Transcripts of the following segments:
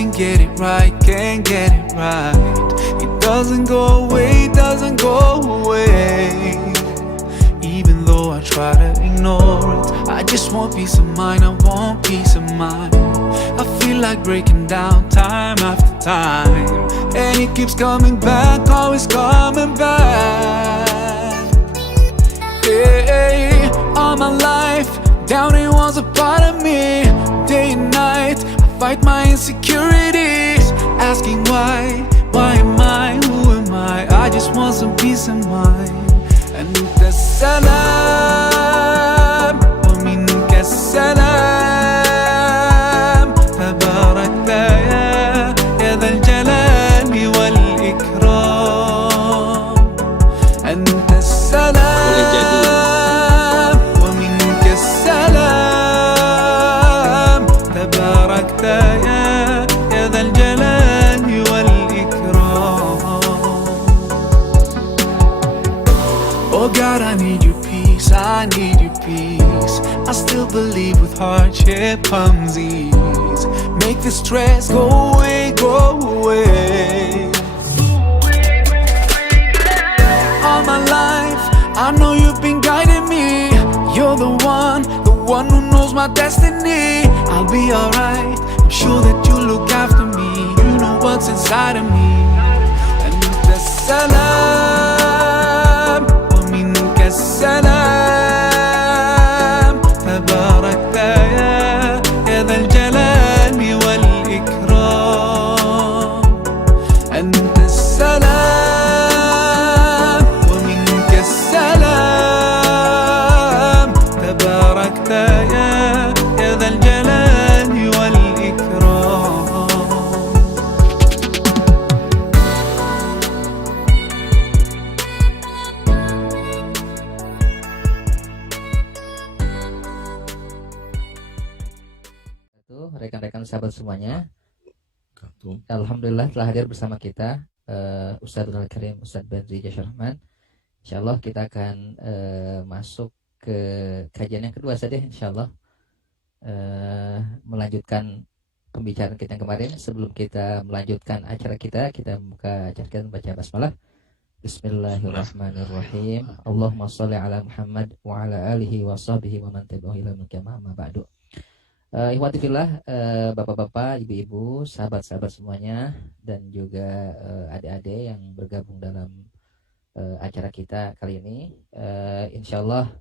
can't get it right, can't get it right. It doesn't go away, doesn't go away. Even though I try to ignore it, I just want peace of mind, I want peace of mind. I feel like breaking down time after time, and it keeps coming back, always coming back. Hey, all my life, doubting was a part of me. Day and night, I fight my insecurities, asking why am I, who am I just want some peace of mind. And السلام ومنك السلام تبارك يا ذا الجلال والإكرام. أنت السلام ومنك السلام تبارك يا ذا الجلال والإكرام. Oh God, I need your peace, I need your peace. I still believe with hardship comes ease. Make the stress go away, go away. All my life, I know you've been guiding me. You're the one who knows my destiny. I'll be alright, I'm sure that you look after me. You know what's inside of me. And the salam السلام تبارك يا ذا الجلال والإكرام. أنت السلام ومنك السلام تبارك يا ذا الجلال والإكرام. Rekan-rekan sahabat semuanya, alhamdulillah telah hadir bersama kita Ustadz Al-Karim Ustadz Badri Jasyarahman. Insyaallah kita akan masuk ke kajian yang kedua saja, insyaallah melanjutkan pembicaraan kita yang kemarin. Sebelum kita melanjutkan acara kita buka acara kita membaca basmalah. Bismillahirrahmanirrahim. Allahumma sholli ala Muhammad wa ala alihi wa sahbihi wa man tabi'ahu ila yaumil qiyamah. Ba'du. Ikhwati fillah, bapak-bapak, ibu-ibu, sahabat-sahabat semuanya, dan juga adik-adik yang bergabung dalam acara kita kali ini. Insyaallah,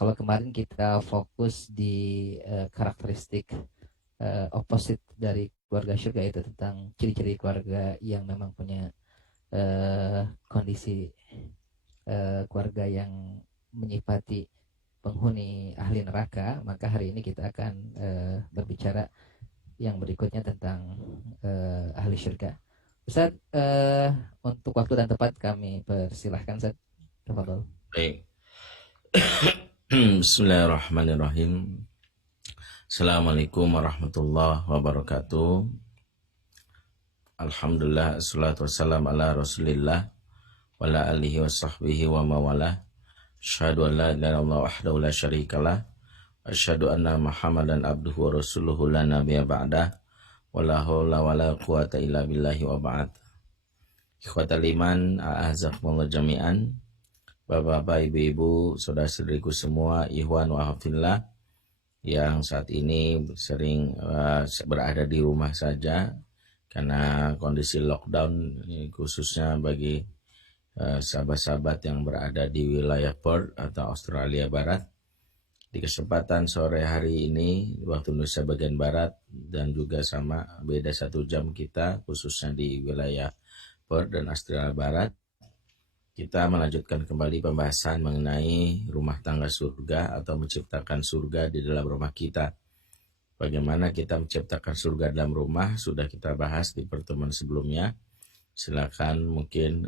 kalau kemarin kita fokus di karakteristik opposite dari keluarga syurga, itu tentang ciri-ciri keluarga yang memang punya kondisi keluarga yang menyifati penghuni ahli neraka, maka hari ini kita akan berbicara yang berikutnya tentang ahli syurga. Ustaz, untuk waktu dan tempat kami persilahkan, Ustaz. Tafadhol. Baik. Bismillahirrahmanirrahim. Assalamualaikum warahmatullahi wabarakatuh. Alhamdulillah, assalatu wassalamu ala rasulillah wa ala alihi wa sahbihi wa mawalah. Asyhadu an la ilaha illallah wahdahu la syarikalah wa asyhadu anna Muhammadan abduhu wa rasuluhu la nabiyya ba'dah wa la haula wa la quwata illa billahi wa ba'd. Ikhwatal iman, a'azakumullah jami'an. Bapak-bapak, ibu-ibu, saudara-saudariku semua, ikhwan wa hafillah yang saat ini sering berada di rumah saja karena kondisi lockdown, khususnya bagi sahabat-sahabat yang berada di wilayah Perth atau Australia Barat. Di kesempatan sore hari ini waktu Indonesia bagian Barat, dan juga sama beda 1 jam kita, khususnya di wilayah Perth dan Australia Barat, kita melanjutkan kembali pembahasan mengenai rumah tangga surga atau menciptakan surga di dalam rumah kita. Bagaimana kita menciptakan surga dalam rumah sudah kita bahas di pertemuan sebelumnya. Silakan mungkin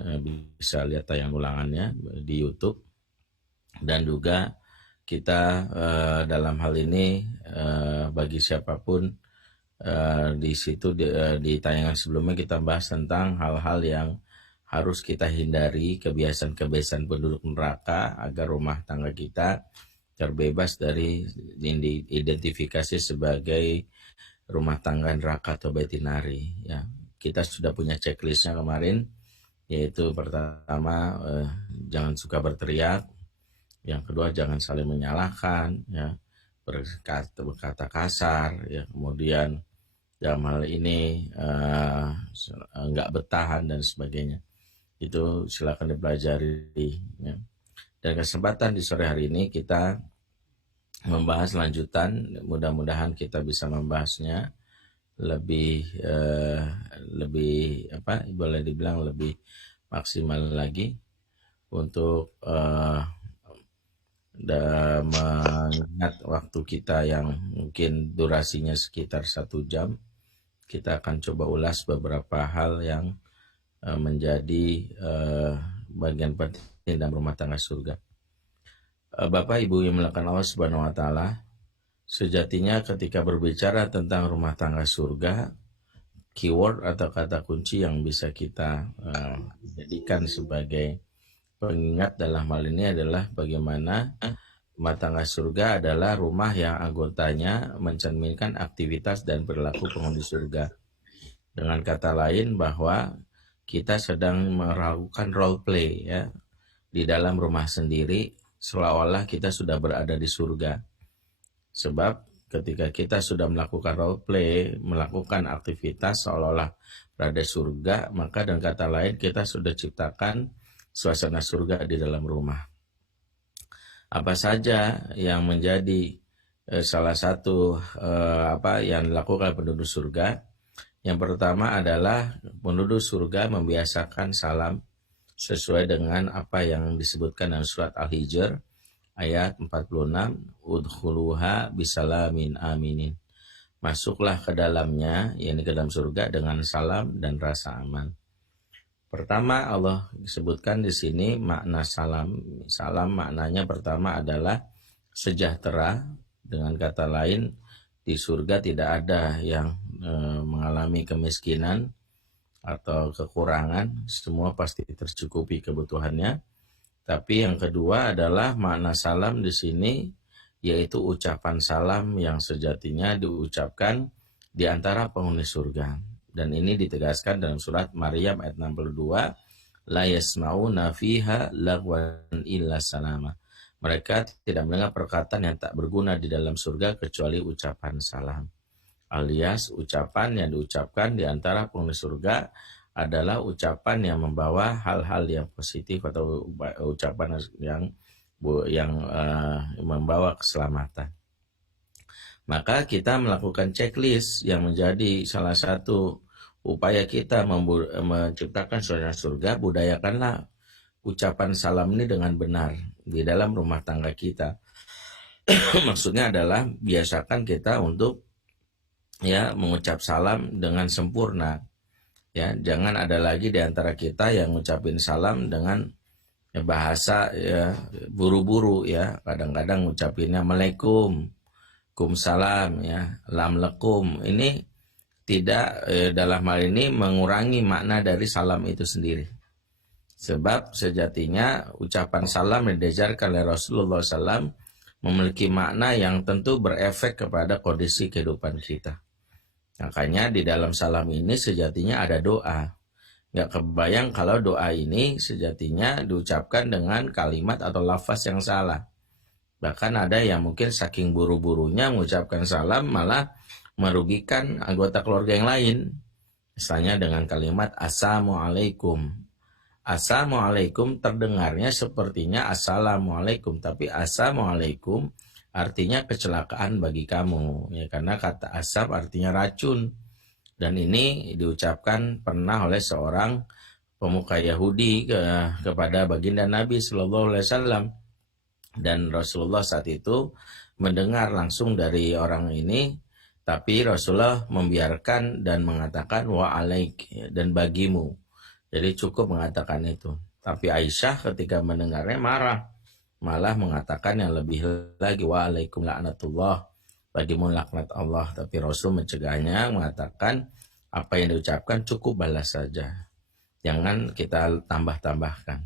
bisa lihat tayang ulangannya di YouTube. Dan juga kita dalam hal ini bagi siapapun di situ di tayangan sebelumnya kita bahas tentang hal-hal yang harus kita hindari, kebiasaan-kebiasaan penduduk neraka agar rumah tangga kita terbebas dari identifikasi sebagai rumah tangga neraka atau betinari. Ya, kita sudah punya checklistnya kemarin, yaitu pertama jangan suka berteriak, yang kedua jangan saling menyalahkan, ya, berkata kasar, ya, kemudian dalam hal ini nggak bertahan dan sebagainya. Itu silakan dipelajari, ya. Dan kesempatan di sore hari ini kita membahas lanjutan, mudah-mudahan kita bisa membahasnya lebih boleh dibilang lebih maksimal lagi untuk mengingat waktu kita yang mungkin durasinya sekitar 1 jam. Kita akan coba ulas beberapa hal yang menjadi bagian penting dalam rumah tangga surga. Bapak Ibu yang melakukan Allah Subhanahu wa Ta'ala, sejatinya ketika berbicara tentang rumah tangga surga, keyword atau kata kunci yang bisa kita jadikan sebagai pengingat dalam hal ini adalah bagaimana rumah tangga surga adalah rumah yang anggotanya mencerminkan aktivitas dan perilaku penghuni surga. Dengan kata lain bahwa kita sedang melakukan role play, ya, di dalam rumah sendiri, seolah-olah kita sudah berada di surga. Sebab ketika kita sudah melakukan role play, melakukan aktivitas seolah-olah berada di surga, maka dengan kata lain kita sudah ciptakan suasana surga di dalam rumah. Apa saja yang menjadi salah satu yang dilakukan penduduk surga? Yang pertama adalah penduduk surga membiasakan salam sesuai dengan apa yang disebutkan dalam surat Al-Hijr ayat 46, udkhuluha bisalamin aminin. Masuklah ke dalamnya, yakni ke dalam surga, dengan salam dan rasa aman. Pertama, Allah disebutkan di sini makna salam. Salam maknanya pertama adalah sejahtera. Dengan kata lain, di surga tidak ada yang mengalami kemiskinan atau kekurangan, semua pasti tercukupi kebutuhannya. Tapi yang kedua adalah makna salam di sini, yaitu ucapan salam yang sejatinya diucapkan di antara penghuni surga. Dan ini ditegaskan dalam surat Maryam ayat 62, la yasma'una fiha lagwan illa salama. Mereka tidak mendengar perkataan yang tak berguna di dalam surga kecuali ucapan salam. Alias ucapan yang diucapkan di antara penghuni surga adalah ucapan yang membawa hal-hal yang positif atau ucapan yang membawa keselamatan. Maka kita melakukan checklist yang menjadi salah satu upaya kita menciptakan suasana surga. Budayakanlah ucapan salam ini dengan benar di dalam rumah tangga kita. Maksudnya adalah biasakan kita untuk mengucap salam dengan sempurna. Ya, jangan ada lagi di antara kita yang ngucapin salam dengan bahasa buru-buru, ya. Kadang-kadang ngucapinnya Assalamualaikum, Kumsalam, ya, Lamlekum. Ini tidak dalam hal ini mengurangi makna dari salam itu sendiri. Sebab sejatinya ucapan salam yang diajarkan oleh Rasulullah SAW memiliki makna yang tentu berefek kepada kondisi kehidupan kita. Makanya di dalam salam ini sejatinya ada doa. Nggak kebayang kalau doa ini sejatinya diucapkan dengan kalimat atau lafaz yang salah. Bahkan ada yang mungkin saking buru-burunya mengucapkan salam malah merugikan anggota keluarga yang lain. Misalnya dengan kalimat Assalamualaikum. Assalamualaikum terdengarnya sepertinya Assalamualaikum, tapi Assalamualaikum artinya kecelakaan bagi kamu, ya, karena kata asap artinya racun. Dan ini diucapkan pernah oleh seorang pemuka Yahudi kepada baginda Nabi Shallallahu Alaihi Wasallam. Dan Rasulullah saat itu mendengar langsung dari orang ini, tapi Rasulullah membiarkan dan mengatakan wa alaik, dan bagimu. Jadi cukup mengatakan itu. Tapi Aisyah ketika mendengarnya marah, malah mengatakan yang lebih lagi, waalaikum la'natullah, bagimu laknat Allah. Tapi Rasul mencegahnya, mengatakan apa yang diucapkan cukup balas saja, jangan kita tambah-tambahkan.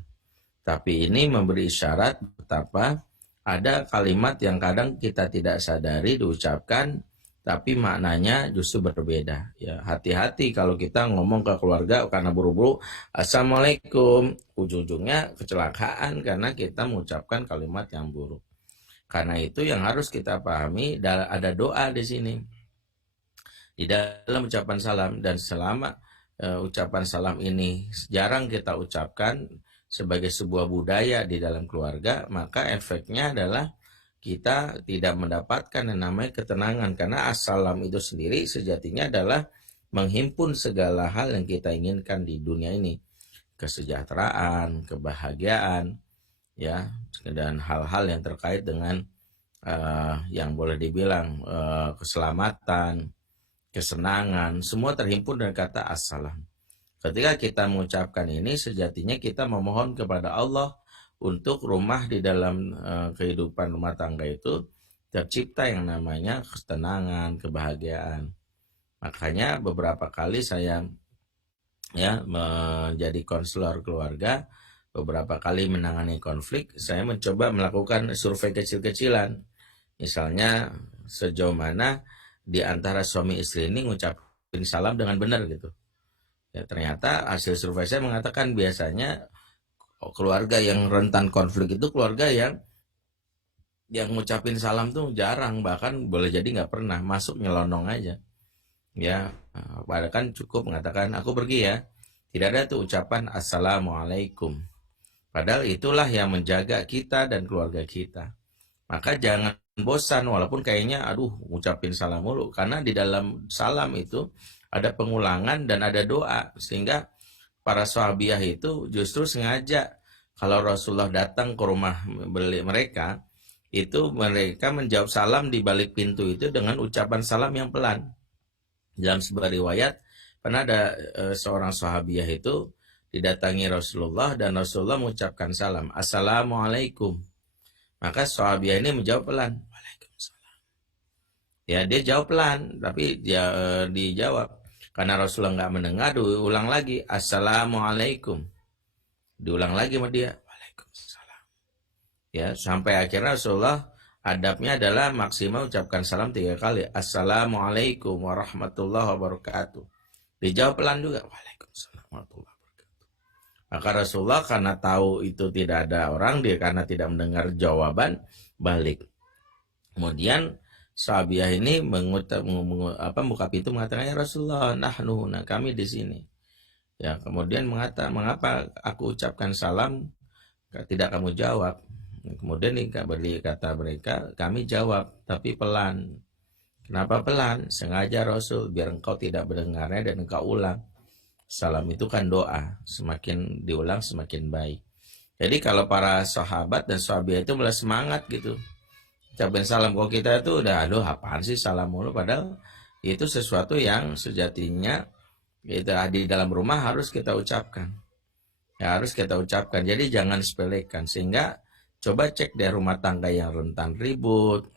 Tapi ini memberi isyarat betapa ada kalimat yang kadang kita tidak sadari diucapkan tapi maknanya justru berbeda. Ya, hati-hati kalau kita ngomong ke keluarga karena buru-buru, Assalamualaikum, ujung-ujungnya kecelakaan karena kita mengucapkan kalimat yang buruk. Karena itu yang harus kita pahami, ada doa di sini di dalam ucapan salam, dan selama ucapan salam ini jarang kita ucapkan sebagai sebuah budaya di dalam keluarga, maka efeknya adalah kita tidak mendapatkan yang namanya ketenangan, karena assalam itu sendiri sejatinya adalah menghimpun segala hal yang kita inginkan di dunia ini, kesejahteraan, kebahagiaan, ya, dan hal-hal yang terkait dengan yang boleh dibilang keselamatan, kesenangan, semua terhimpun dari kata assalam. Ketika kita mengucapkan ini, sejatinya kita memohon kepada Allah untuk rumah di dalam kehidupan rumah tangga itu tercipta yang namanya ketenangan, kebahagiaan. Makanya beberapa kali saya menjadi konselor keluarga, beberapa kali menangani konflik, saya mencoba melakukan survei kecil-kecilan. Misalnya sejauh mana di antara suami istri ini ngucapin salam dengan benar gitu. Ya, ternyata hasil survei saya mengatakan biasanya keluarga yang rentan konflik itu keluarga yang ngucapin salam tuh jarang, bahkan boleh jadi nggak pernah, masuk nyelonong aja. Ya, padahal kan cukup mengatakan aku pergi ya. Tidak ada tuh ucapan assalamualaikum. Padahal itulah yang menjaga kita dan keluarga kita. Maka jangan bosan walaupun kayaknya aduh ngucapin salam mulu, karena di dalam salam itu ada pengulangan dan ada doa, sehingga para sahabiah itu justru sengaja kalau Rasulullah datang ke rumah mereka, itu mereka menjawab salam di balik pintu itu dengan ucapan salam yang pelan. Dalam sebuah riwayat, pernah ada seorang sahabiah itu didatangi Rasulullah dan Rasulullah mengucapkan salam, Assalamualaikum. Maka sahabiah ini menjawab pelan, Waalaikumsalam. Ya, dia jawab pelan, tapi dia dijawab. Karena Rasulullah nggak mendengar, diulang lagi, Assalamualaikum. Diulang lagi sama dia, Waalaikumsalam. Ya, sampai akhirnya Rasulullah adabnya adalah maksimal ucapkan salam 3 kali. Assalamualaikum warahmatullahi wabarakatuh. Dijawab pelan juga, Waalaikumsalam warahmatullahi wabarakatuh. Maka Rasulullah karena tahu itu tidak ada orang, dia karena tidak mendengar jawaban, balik. Kemudian sahabiah ini buka pintu mengatakan, ya Rasulullah, kami di sini. Ya, kemudian mengapa aku ucapkan salam tidak kamu jawab? Kemudian kata mereka, kami jawab tapi pelan. Kenapa pelan? Sengaja Rasul biar engkau tidak mendengarnya dan engkau ulang. Salam itu kan doa, semakin diulang semakin baik. Jadi kalau para sahabat dan sahabiah itu mulai semangat gitu, ucapin salam. Kalau kita itu udah aduh apaan sih salam mulu, padahal itu sesuatu yang sejatinya kita di dalam rumah harus kita ucapkan. Ya, harus kita ucapkan. Jadi jangan sepelekan, sehingga coba cek deh rumah tangga yang rentan ribut,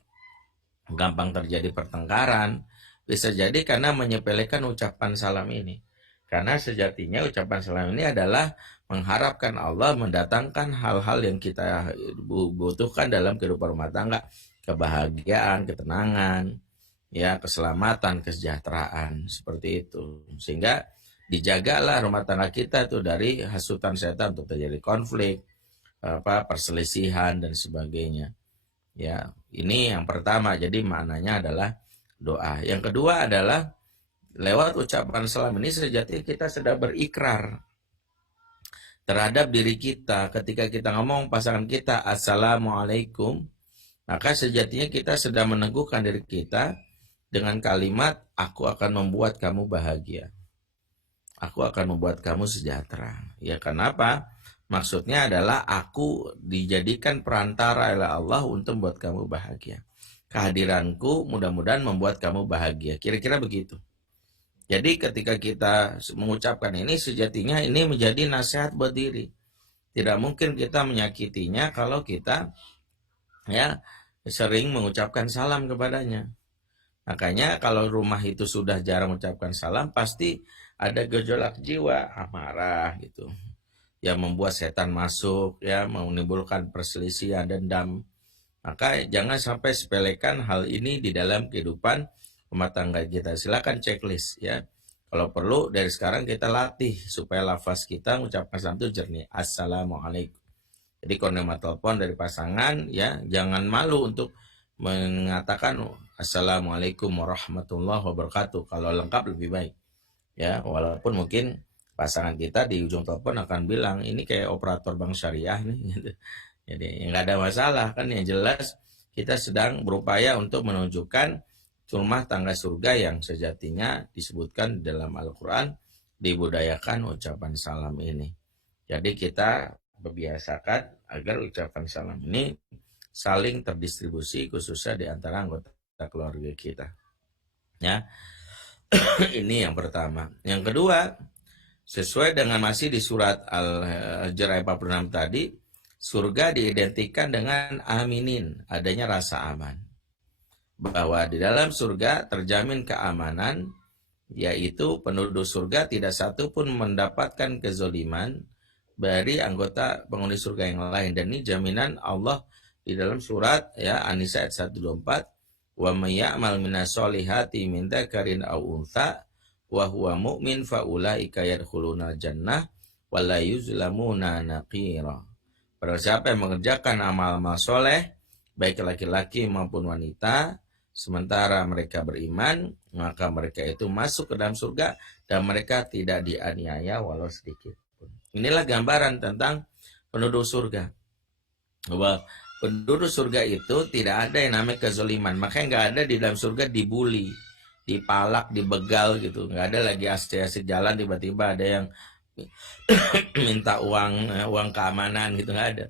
gampang terjadi pertengkaran, bisa jadi karena menyepelekan ucapan salam ini. Karena sejatinya ucapan salam ini adalah mengharapkan Allah mendatangkan hal-hal yang kita butuhkan dalam kehidupan rumah tangga, kebahagiaan, ketenangan, ya, keselamatan, kesejahteraan, seperti itu. Sehingga dijagalah rumah tangga kita itu dari hasutan setan untuk terjadi konflik, perselisihan dan sebagainya. Ya, ini yang pertama. Jadi maknanya adalah doa. Yang kedua adalah lewat ucapan salam ini sejatinya kita sedang berikrar terhadap diri kita. Ketika kita ngomong pasangan kita Assalamualaikum, maka sejatinya kita sedang meneguhkan diri kita dengan kalimat, aku akan membuat kamu bahagia. Aku akan membuat kamu sejahtera. Ya, kenapa? Maksudnya adalah aku dijadikan perantara oleh Allah untuk membuat kamu bahagia. Kehadiranku mudah-mudahan membuat kamu bahagia. Kira-kira begitu. Jadi ketika kita mengucapkan ini, sejatinya ini menjadi nasihat buat diri. Tidak mungkin kita menyakitinya kalau kita sering mengucapkan salam kepadanya. Makanya kalau rumah itu sudah jarang mengucapkan salam, pasti ada gejolak jiwa, amarah gitu, yang membuat setan masuk, ya, menimbulkan perselisihan, dendam. Maka jangan sampai sepelekan hal ini di dalam kehidupan rumah tangga kita. Silakan checklist ya. Kalau perlu dari sekarang kita latih supaya lafaz kita mengucapkan salam itu jernih. Assalamualaikum. Jadi kalau nerima telepon dari pasangan ya jangan malu untuk mengatakan Assalamualaikum warahmatullahi wabarakatuh. Kalau lengkap lebih baik. Ya, walaupun mungkin pasangan kita di ujung telepon akan bilang ini kayak operator bank syariah nih gitu. Jadi nggak ada masalah kan, yang jelas kita sedang berupaya untuk menunjukkan rumah tangga surga yang sejatinya disebutkan dalam Al-Quran, dibudayakan ucapan salam ini. Jadi kita membiasakan agar ucapan salam ini saling terdistribusi khususnya di antara anggota keluarga kita. Ya. Ini yang pertama. Yang kedua, sesuai dengan masih di surat Al-Hijr ayat 46 tadi, surga diidentikan dengan aminin, adanya rasa aman. Bahwa di dalam surga terjamin keamanan, yaitu penduduk surga tidak satu pun mendapatkan kezoliman dari anggota penghuni surga yang lain. Dan ini jaminan Allah di dalam surat ya An-Nisa ayat 124. Wa may ya'mal minas solihati min dzakarin aw untha wa huwa mu'min fa ulaika yadkhuluna jannah wa la yuzlamuna naqira. Barang siapa yang mengerjakan amal-amal soleh baik laki-laki maupun wanita sementara mereka beriman, maka mereka itu masuk ke dalam surga dan mereka tidak dianiaya walau sedikit pun. Inilah gambaran tentang penduduk surga. Bahwa penduduk surga itu tidak ada yang namanya kezoliman. Makanya nggak ada di dalam surga dibully, dipalak, dibegal gitu. Nggak ada lagi asik-asik jalan tiba-tiba ada yang minta uang keamanan gitu, nggak ada.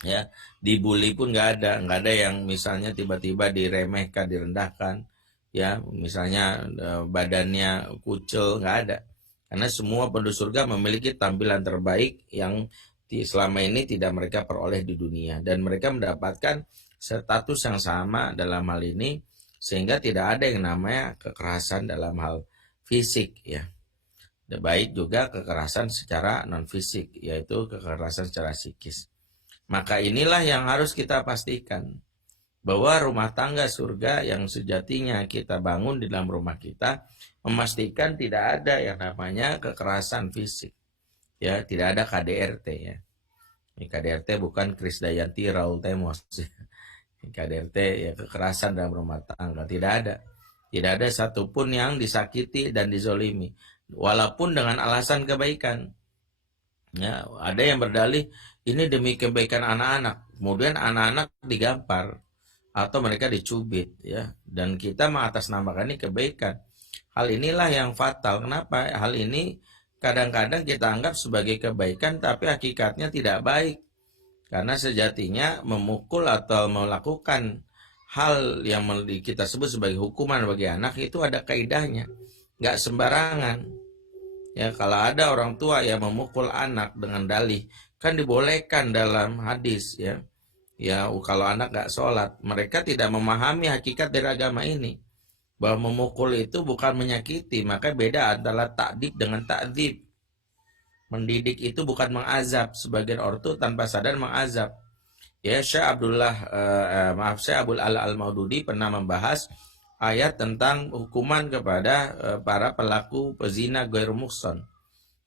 Ya, dibully pun nggak ada yang misalnya tiba-tiba diremehkan, direndahkan. Ya, misalnya badannya kucel, nggak ada. Karena semua penduduk surga memiliki tampilan terbaik yang selama ini tidak mereka peroleh di dunia, dan mereka mendapatkan status yang sama dalam hal ini sehingga tidak ada yang namanya kekerasan dalam hal fisik ya. Baik juga kekerasan secara non fisik, yaitu kekerasan secara psikis. Maka inilah yang harus kita pastikan, bahwa rumah tangga surga yang sejatinya kita bangun di dalam rumah kita memastikan tidak ada yang namanya kekerasan fisik. Ya, tidak ada KDRT ya. Ini KDRT bukan Krisdayanti Raul Temos. KDRT ya kekerasan dalam rumah tangga tidak ada. Tidak ada satupun yang disakiti dan dizolimi, walaupun dengan alasan kebaikan. Ya, ada yang berdalih ini demi kebaikan anak-anak, kemudian anak-anak digampar atau mereka dicubit ya, dan kita mengatasnamakan ini kebaikan. Hal inilah yang fatal. Kenapa? Hal ini kadang-kadang kita anggap sebagai kebaikan tapi hakikatnya tidak baik. Karena sejatinya memukul atau melakukan hal yang kita sebut sebagai hukuman bagi anak itu ada kaidahnya. Nggak sembarangan. Ya, kalau ada orang tua yang memukul anak dengan dalih, kan dibolehkan dalam hadis ya. Ya, kalau anak nggak sholat, mereka tidak memahami hakikat dari agama ini. Bahwa memukul itu bukan menyakiti, maka beda antara takdib dengan takdzib. Mendidik itu bukan mengazab, sebagian ortu tanpa sadar mengazab. Ya, Syekh Abul Ala Al-Maududi pernah membahas ayat tentang hukuman kepada para pelaku pezina ghair muhsan,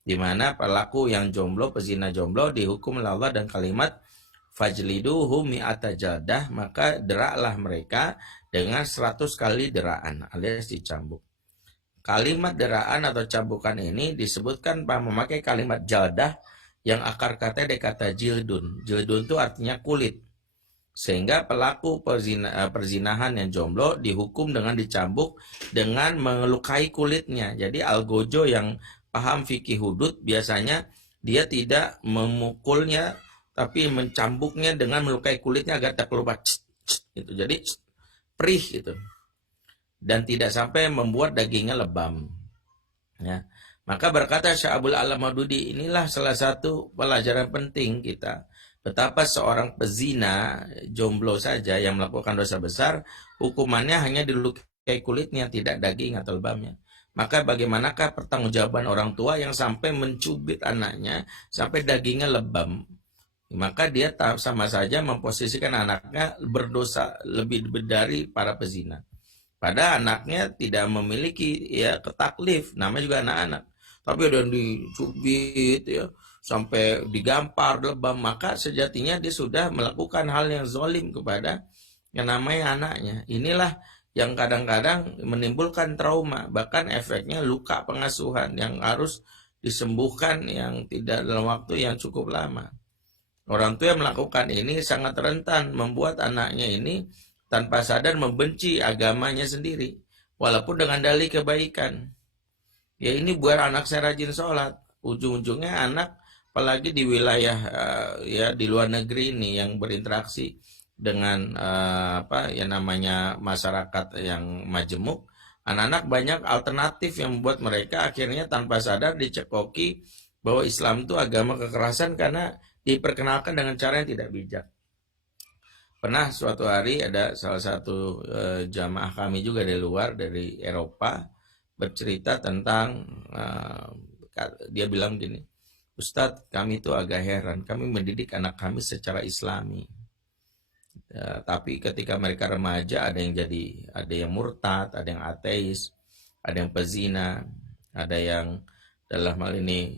di mana pelaku yang jomblo, pezina jomblo dihukum oleh Allah dan kalimat fajliduhum mi'ata jaldah, maka deraklah mereka dengan 100 kali deraan alias dicambuk. Kalimat deraan atau cambukan ini disebutkan memakai kalimat jaldah yang akar kata dari kata jildun. Jildun itu artinya kulit. Sehingga pelaku perzinahan yang jomblo dihukum dengan dicambuk dengan melukai kulitnya. Jadi algojo yang paham fikih hudud biasanya dia tidak memukulnya tapi mencambuknya dengan melukai kulitnya agar tak keluar gitu. Jadi perih gitu. Dan tidak sampai membuat dagingnya lebam. Ya. Maka berkata Syekh Abul Ala Al-Maududi, inilah salah satu pelajaran penting kita. Betapa seorang pezina jomblo saja yang melakukan dosa besar, hukumannya hanya dilukai kulitnya, tidak daging atau lebamnya. Maka bagaimanakah pertanggungjawaban orang tua yang sampai mencubit anaknya sampai dagingnya lebam? Maka dia sama saja memposisikan anaknya berdosa lebih dari para pezina. Pada anaknya tidak memiliki ya ketaklif, namanya juga anak-anak. Tapi ada yang dicubit ya, sampai digampar, lebam, maka sejatinya dia sudah melakukan hal yang zalim kepada yang namanya anaknya. Inilah yang kadang-kadang menimbulkan trauma, bahkan efeknya luka pengasuhan yang harus disembuhkan yang tidak dalam waktu yang cukup lama. Orang tua yang melakukan ini sangat rentan membuat anaknya ini tanpa sadar membenci agamanya sendiri, walaupun dengan dalih kebaikan. Ya ini buat anak saya rajin sholat, ujung-ujungnya anak, apalagi di wilayah ya di luar negeri ini yang berinteraksi dengan apa yang namanya masyarakat yang majemuk, anak-anak banyak alternatif yang membuat mereka akhirnya tanpa sadar dicekoki bahwa Islam itu agama kekerasan karena diperkenalkan dengan cara yang tidak bijak. Pernah suatu hari ada salah satu jamaah kami juga dari luar, dari Eropa, bercerita tentang dia bilang gini, Ustadz, kami itu agak heran, kami mendidik anak kami secara Islami, tapi ketika mereka remaja ada yang murtad, ada yang ateis, ada yang pezina, ada yang dalam hal ini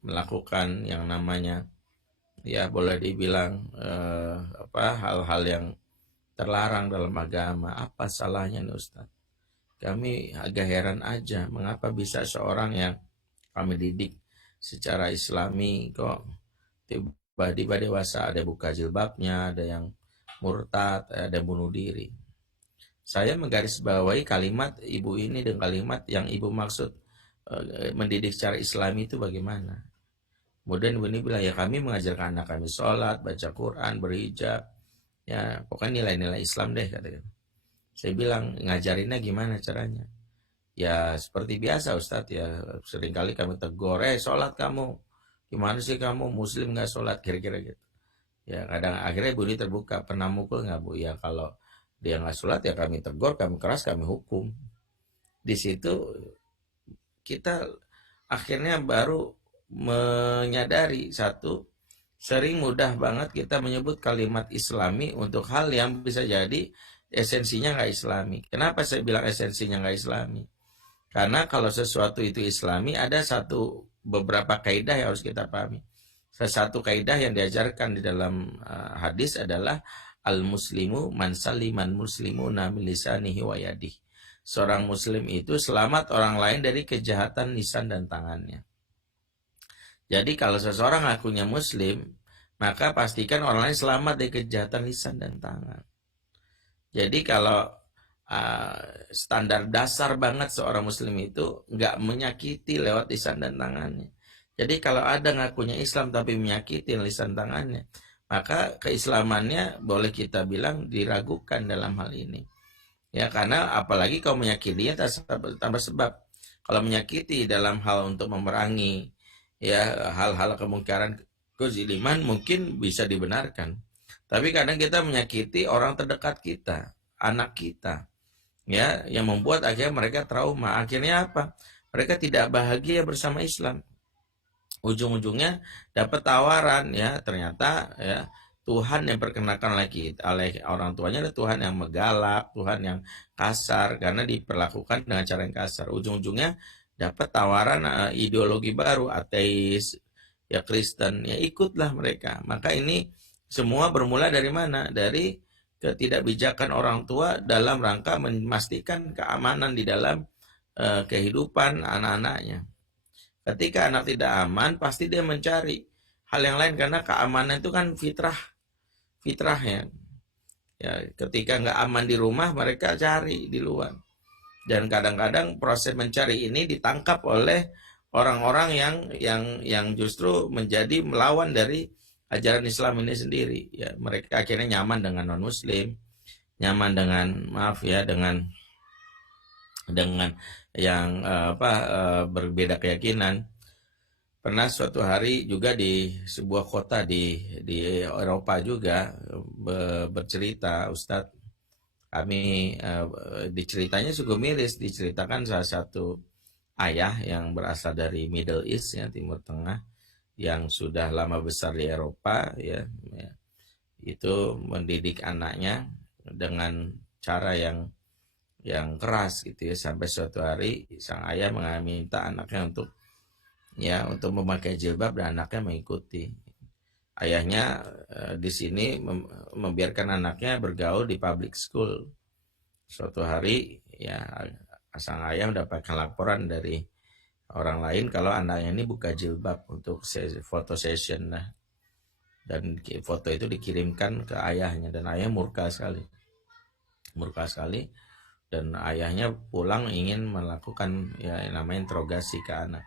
melakukan yang namanya ya boleh dibilang hal-hal yang terlarang dalam agama. Apa salahnya nih Ustaz? Kami agak heran aja mengapa bisa seorang yang kami didik secara Islami kok tiba-tiba dewasa ada buka jilbabnya, ada yang murtad, ada yang bunuh diri. Saya menggarisbawahi kalimat ibu ini dengan kalimat yang ibu maksud mendidik secara Islami itu bagaimana. Kemudian ibu ini bilang, ya kami mengajarkan anak kami sholat, baca Quran, berhijab, ya pokoknya nilai-nilai Islam deh katanya. Saya bilang, ngajarinnya gimana caranya? Ya seperti biasa Ustadz ya, seringkali kami tegur, sholat kamu, gimana sih kamu muslim gak sholat, kira-kira gitu. Ya kadang akhirnya ibu ini terbuka, pernah mukul gak Bu? Ya kalau dia gak sholat ya kami tegur, kami keras, kami hukum. Di situ kita akhirnya baru menyadari satu, sering mudah banget kita menyebut kalimat Islami untuk hal yang bisa jadi esensinya nggak Islami. Kenapa saya bilang esensinya nggak Islami? Karena kalau sesuatu itu Islami ada beberapa kaidah yang harus kita pahami. Salah satu kaidah yang diajarkan di dalam hadis adalah al-muslimu man saliman muslimuna min lisanihi wa yadihi. Seorang muslim itu selamat orang lain dari kejahatan lisan dan tangannya. Jadi kalau seseorang ngakunya muslim, maka pastikan orang lain selamat dari kejahatan lisan dan tangan. Jadi kalau standar dasar banget seorang muslim itu nggak menyakiti lewat lisan dan tangannya. Jadi kalau ada ngakunya Islam tapi menyakiti lisan tangannya, maka keislamannya boleh kita bilang diragukan dalam hal ini. Ya karena apalagi kalau menyakitinya tanpa sebab. Kalau menyakiti dalam hal untuk memerangi ya hal-hal kemungkaran kezaliman mungkin bisa dibenarkan. Tapi kadang kita menyakiti orang terdekat kita, anak kita, ya yang membuat akhirnya mereka trauma. Akhirnya apa? Mereka tidak bahagia bersama Islam. Ujung-ujungnya dapat tawaran ya ternyata ya Tuhan yang perkenakan oleh orang tuanya adalah Tuhan yang menggalak, Tuhan yang kasar karena diperlakukan dengan cara yang kasar. Ujung-ujungnya dapat tawaran ideologi baru, ateis, ya Kristen, ya ikutlah mereka. Maka ini semua bermula dari mana? Dari ketidakbijakan orang tua dalam rangka memastikan keamanan di dalam kehidupan anak-anaknya. Ketika anak tidak aman, pasti dia mencari hal yang lain karena keamanan itu kan fitrahnya. Ya, ketika nggak aman di rumah, mereka cari di luar. Dan kadang-kadang proses mencari ini ditangkap oleh orang-orang yang justru menjadi melawan dari ajaran Islam ini sendiri. Ya, mereka akhirnya nyaman dengan non-Muslim, nyaman dengan dengan yang berbeda keyakinan. Pernah suatu hari juga di sebuah kota di Eropa juga bercerita, Ustadz, kami diceritanya cukup miris, diceritakan salah satu ayah yang berasal dari Middle East ya, Timur Tengah, yang sudah lama besar di Eropa ya, itu mendidik anaknya dengan cara yang yang keras gitu ya, sampai suatu hari sang ayah meminta anaknya untuk memakai jilbab dan anaknya mengikuti. Ayahnya di sini membiarkan anaknya bergaul di public school. Suatu hari ya sang ayah mendapatkan laporan dari orang lain kalau anaknya ini buka jilbab untuk foto session. Nah, dan foto itu dikirimkan ke ayahnya dan ayah murka sekali, dan ayahnya pulang ingin melakukan ya namanya interogasi ke anak.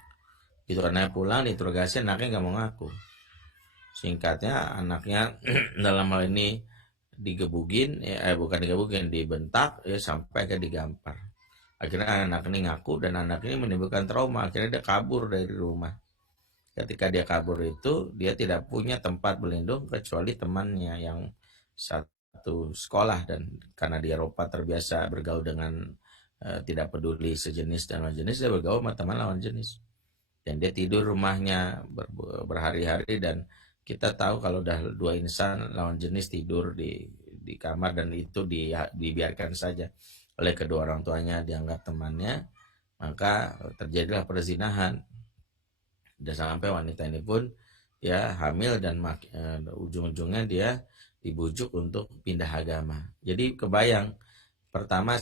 Itu anaknya pulang diinterogasi, anaknya nggak mau ngaku. Singkatnya anaknya dalam hal ini digebugin, bukan digebugin, dibentak ya sampai ke digampar. Akhirnya anak ini ngaku dan anak ini menimbulkan trauma. Akhirnya dia kabur dari rumah. Ketika dia kabur itu, dia tidak punya tempat berlindung kecuali temannya yang satu sekolah, dan karena di Eropa terbiasa bergaul dengan tidak peduli sejenis dan lawan jenis, dia bergaul sama teman lawan jenis. Dan dia tidur rumahnya berhari-hari, dan kita tahu kalau udah dua insan lawan jenis tidur di kamar dan itu dibiarkan saja oleh kedua orang tuanya, dianggap temannya, maka terjadilah perzinahan. Dan sampai wanita ini pun ya hamil dan ujung-ujungnya dia dibujuk untuk pindah agama. Jadi kebayang, pertama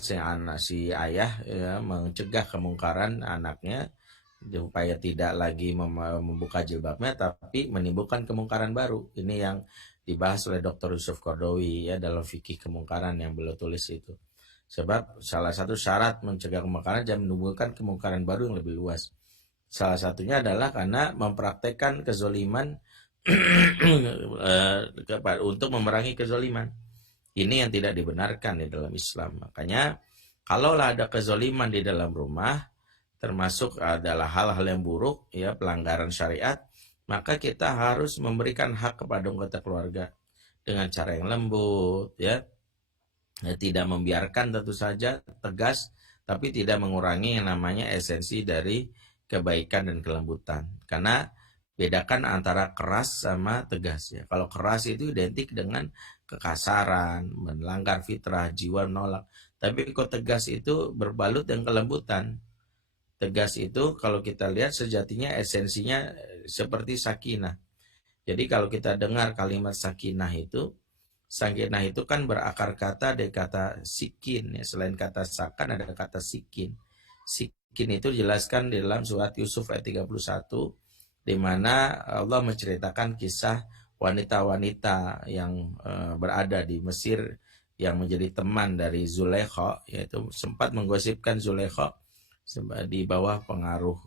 si ayah ya, mencegah kemungkaran anaknya supaya tidak lagi membuka jilbabnya, tapi menimbulkan kemungkaran baru. Ini yang dibahas oleh Dr. Yusuf Qaradawi ya dalam fikih kemungkaran yang beliau tulis itu. Sebab salah satu syarat mencegah kemungkaran jangan menimbulkan kemungkaran baru yang lebih luas. Salah satunya adalah karena mempraktekkan kezoliman untuk memerangi kezoliman. Ini yang tidak dibenarkan di dalam Islam. Makanya kalaulah ada kezoliman di dalam rumah, termasuk adalah hal-hal yang buruk, ya pelanggaran syariat, maka kita harus memberikan hak kepada anggota keluarga dengan cara yang lembut, ya tidak membiarkan, tentu saja tegas, tapi tidak mengurangi yang namanya esensi dari kebaikan dan kelembutan. Karena bedakan antara keras sama tegas ya. Kalau keras itu identik dengan kekasaran, melanggar fitrah, jiwa menolak. Tapi kok tegas itu berbalut dengan kelembutan. Tegas itu kalau kita lihat sejatinya esensinya seperti sakinah. Jadi kalau kita dengar kalimat sakinah itu kan berakar kata dari kata sikin ya. Selain kata sakan ada kata sikin. Sikin itu dijelaskan di dalam surat Yusuf ayat 31, di mana Allah menceritakan kisah wanita-wanita yang berada di Mesir yang menjadi teman dari Zulaikha, yaitu sempat menggosipkan Zulaikha di bawah pengaruh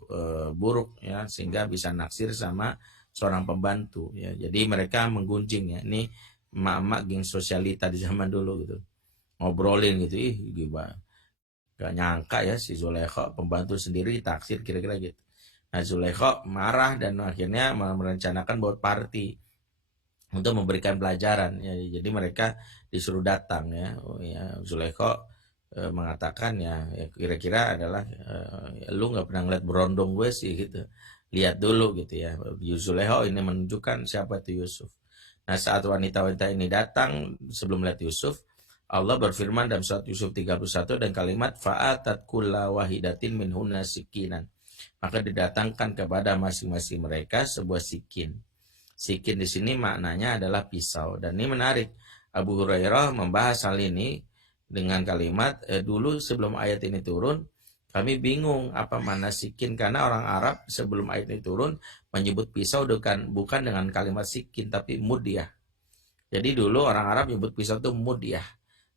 buruk ya, sehingga bisa naksir sama seorang pembantu ya. Jadi mereka menggunjing ya, ini emak-emak geng sosialita di zaman dulu gitu, ngobrolin gitu, gimana gak nyangka ya si Zulaikha pembantu sendiri ditaksir, kira-kira gitu. Nah Zulaikha marah dan akhirnya merencanakan buat party untuk memberikan pelajaran ya. Jadi mereka disuruh datang ya, Zulaikha mengatakan ya kira-kira adalah lu nggak pernah ngeliat berondong gue sih gitu, lihat dulu gitu ya. Zulaikha ini menunjukkan siapa itu Yusuf. Nah saat wanita-wanita ini datang sebelum melihat Yusuf, Allah berfirman dalam surat Yusuf 31 dan kalimat fa'atat kulla wahidatin minhunna sikinan. Maka didatangkan kepada masing-masing mereka sebuah sikin. Sikin di sini maknanya adalah pisau. Dan ini menarik. Abu Hurairah membahas hal ini dengan kalimat dulu sebelum ayat ini turun kami bingung apa makna sikin, karena orang Arab sebelum ayat ini turun menyebut pisau bukan dengan kalimat sikin tapi mudyah. Jadi dulu orang Arab menyebut pisau itu mudyah.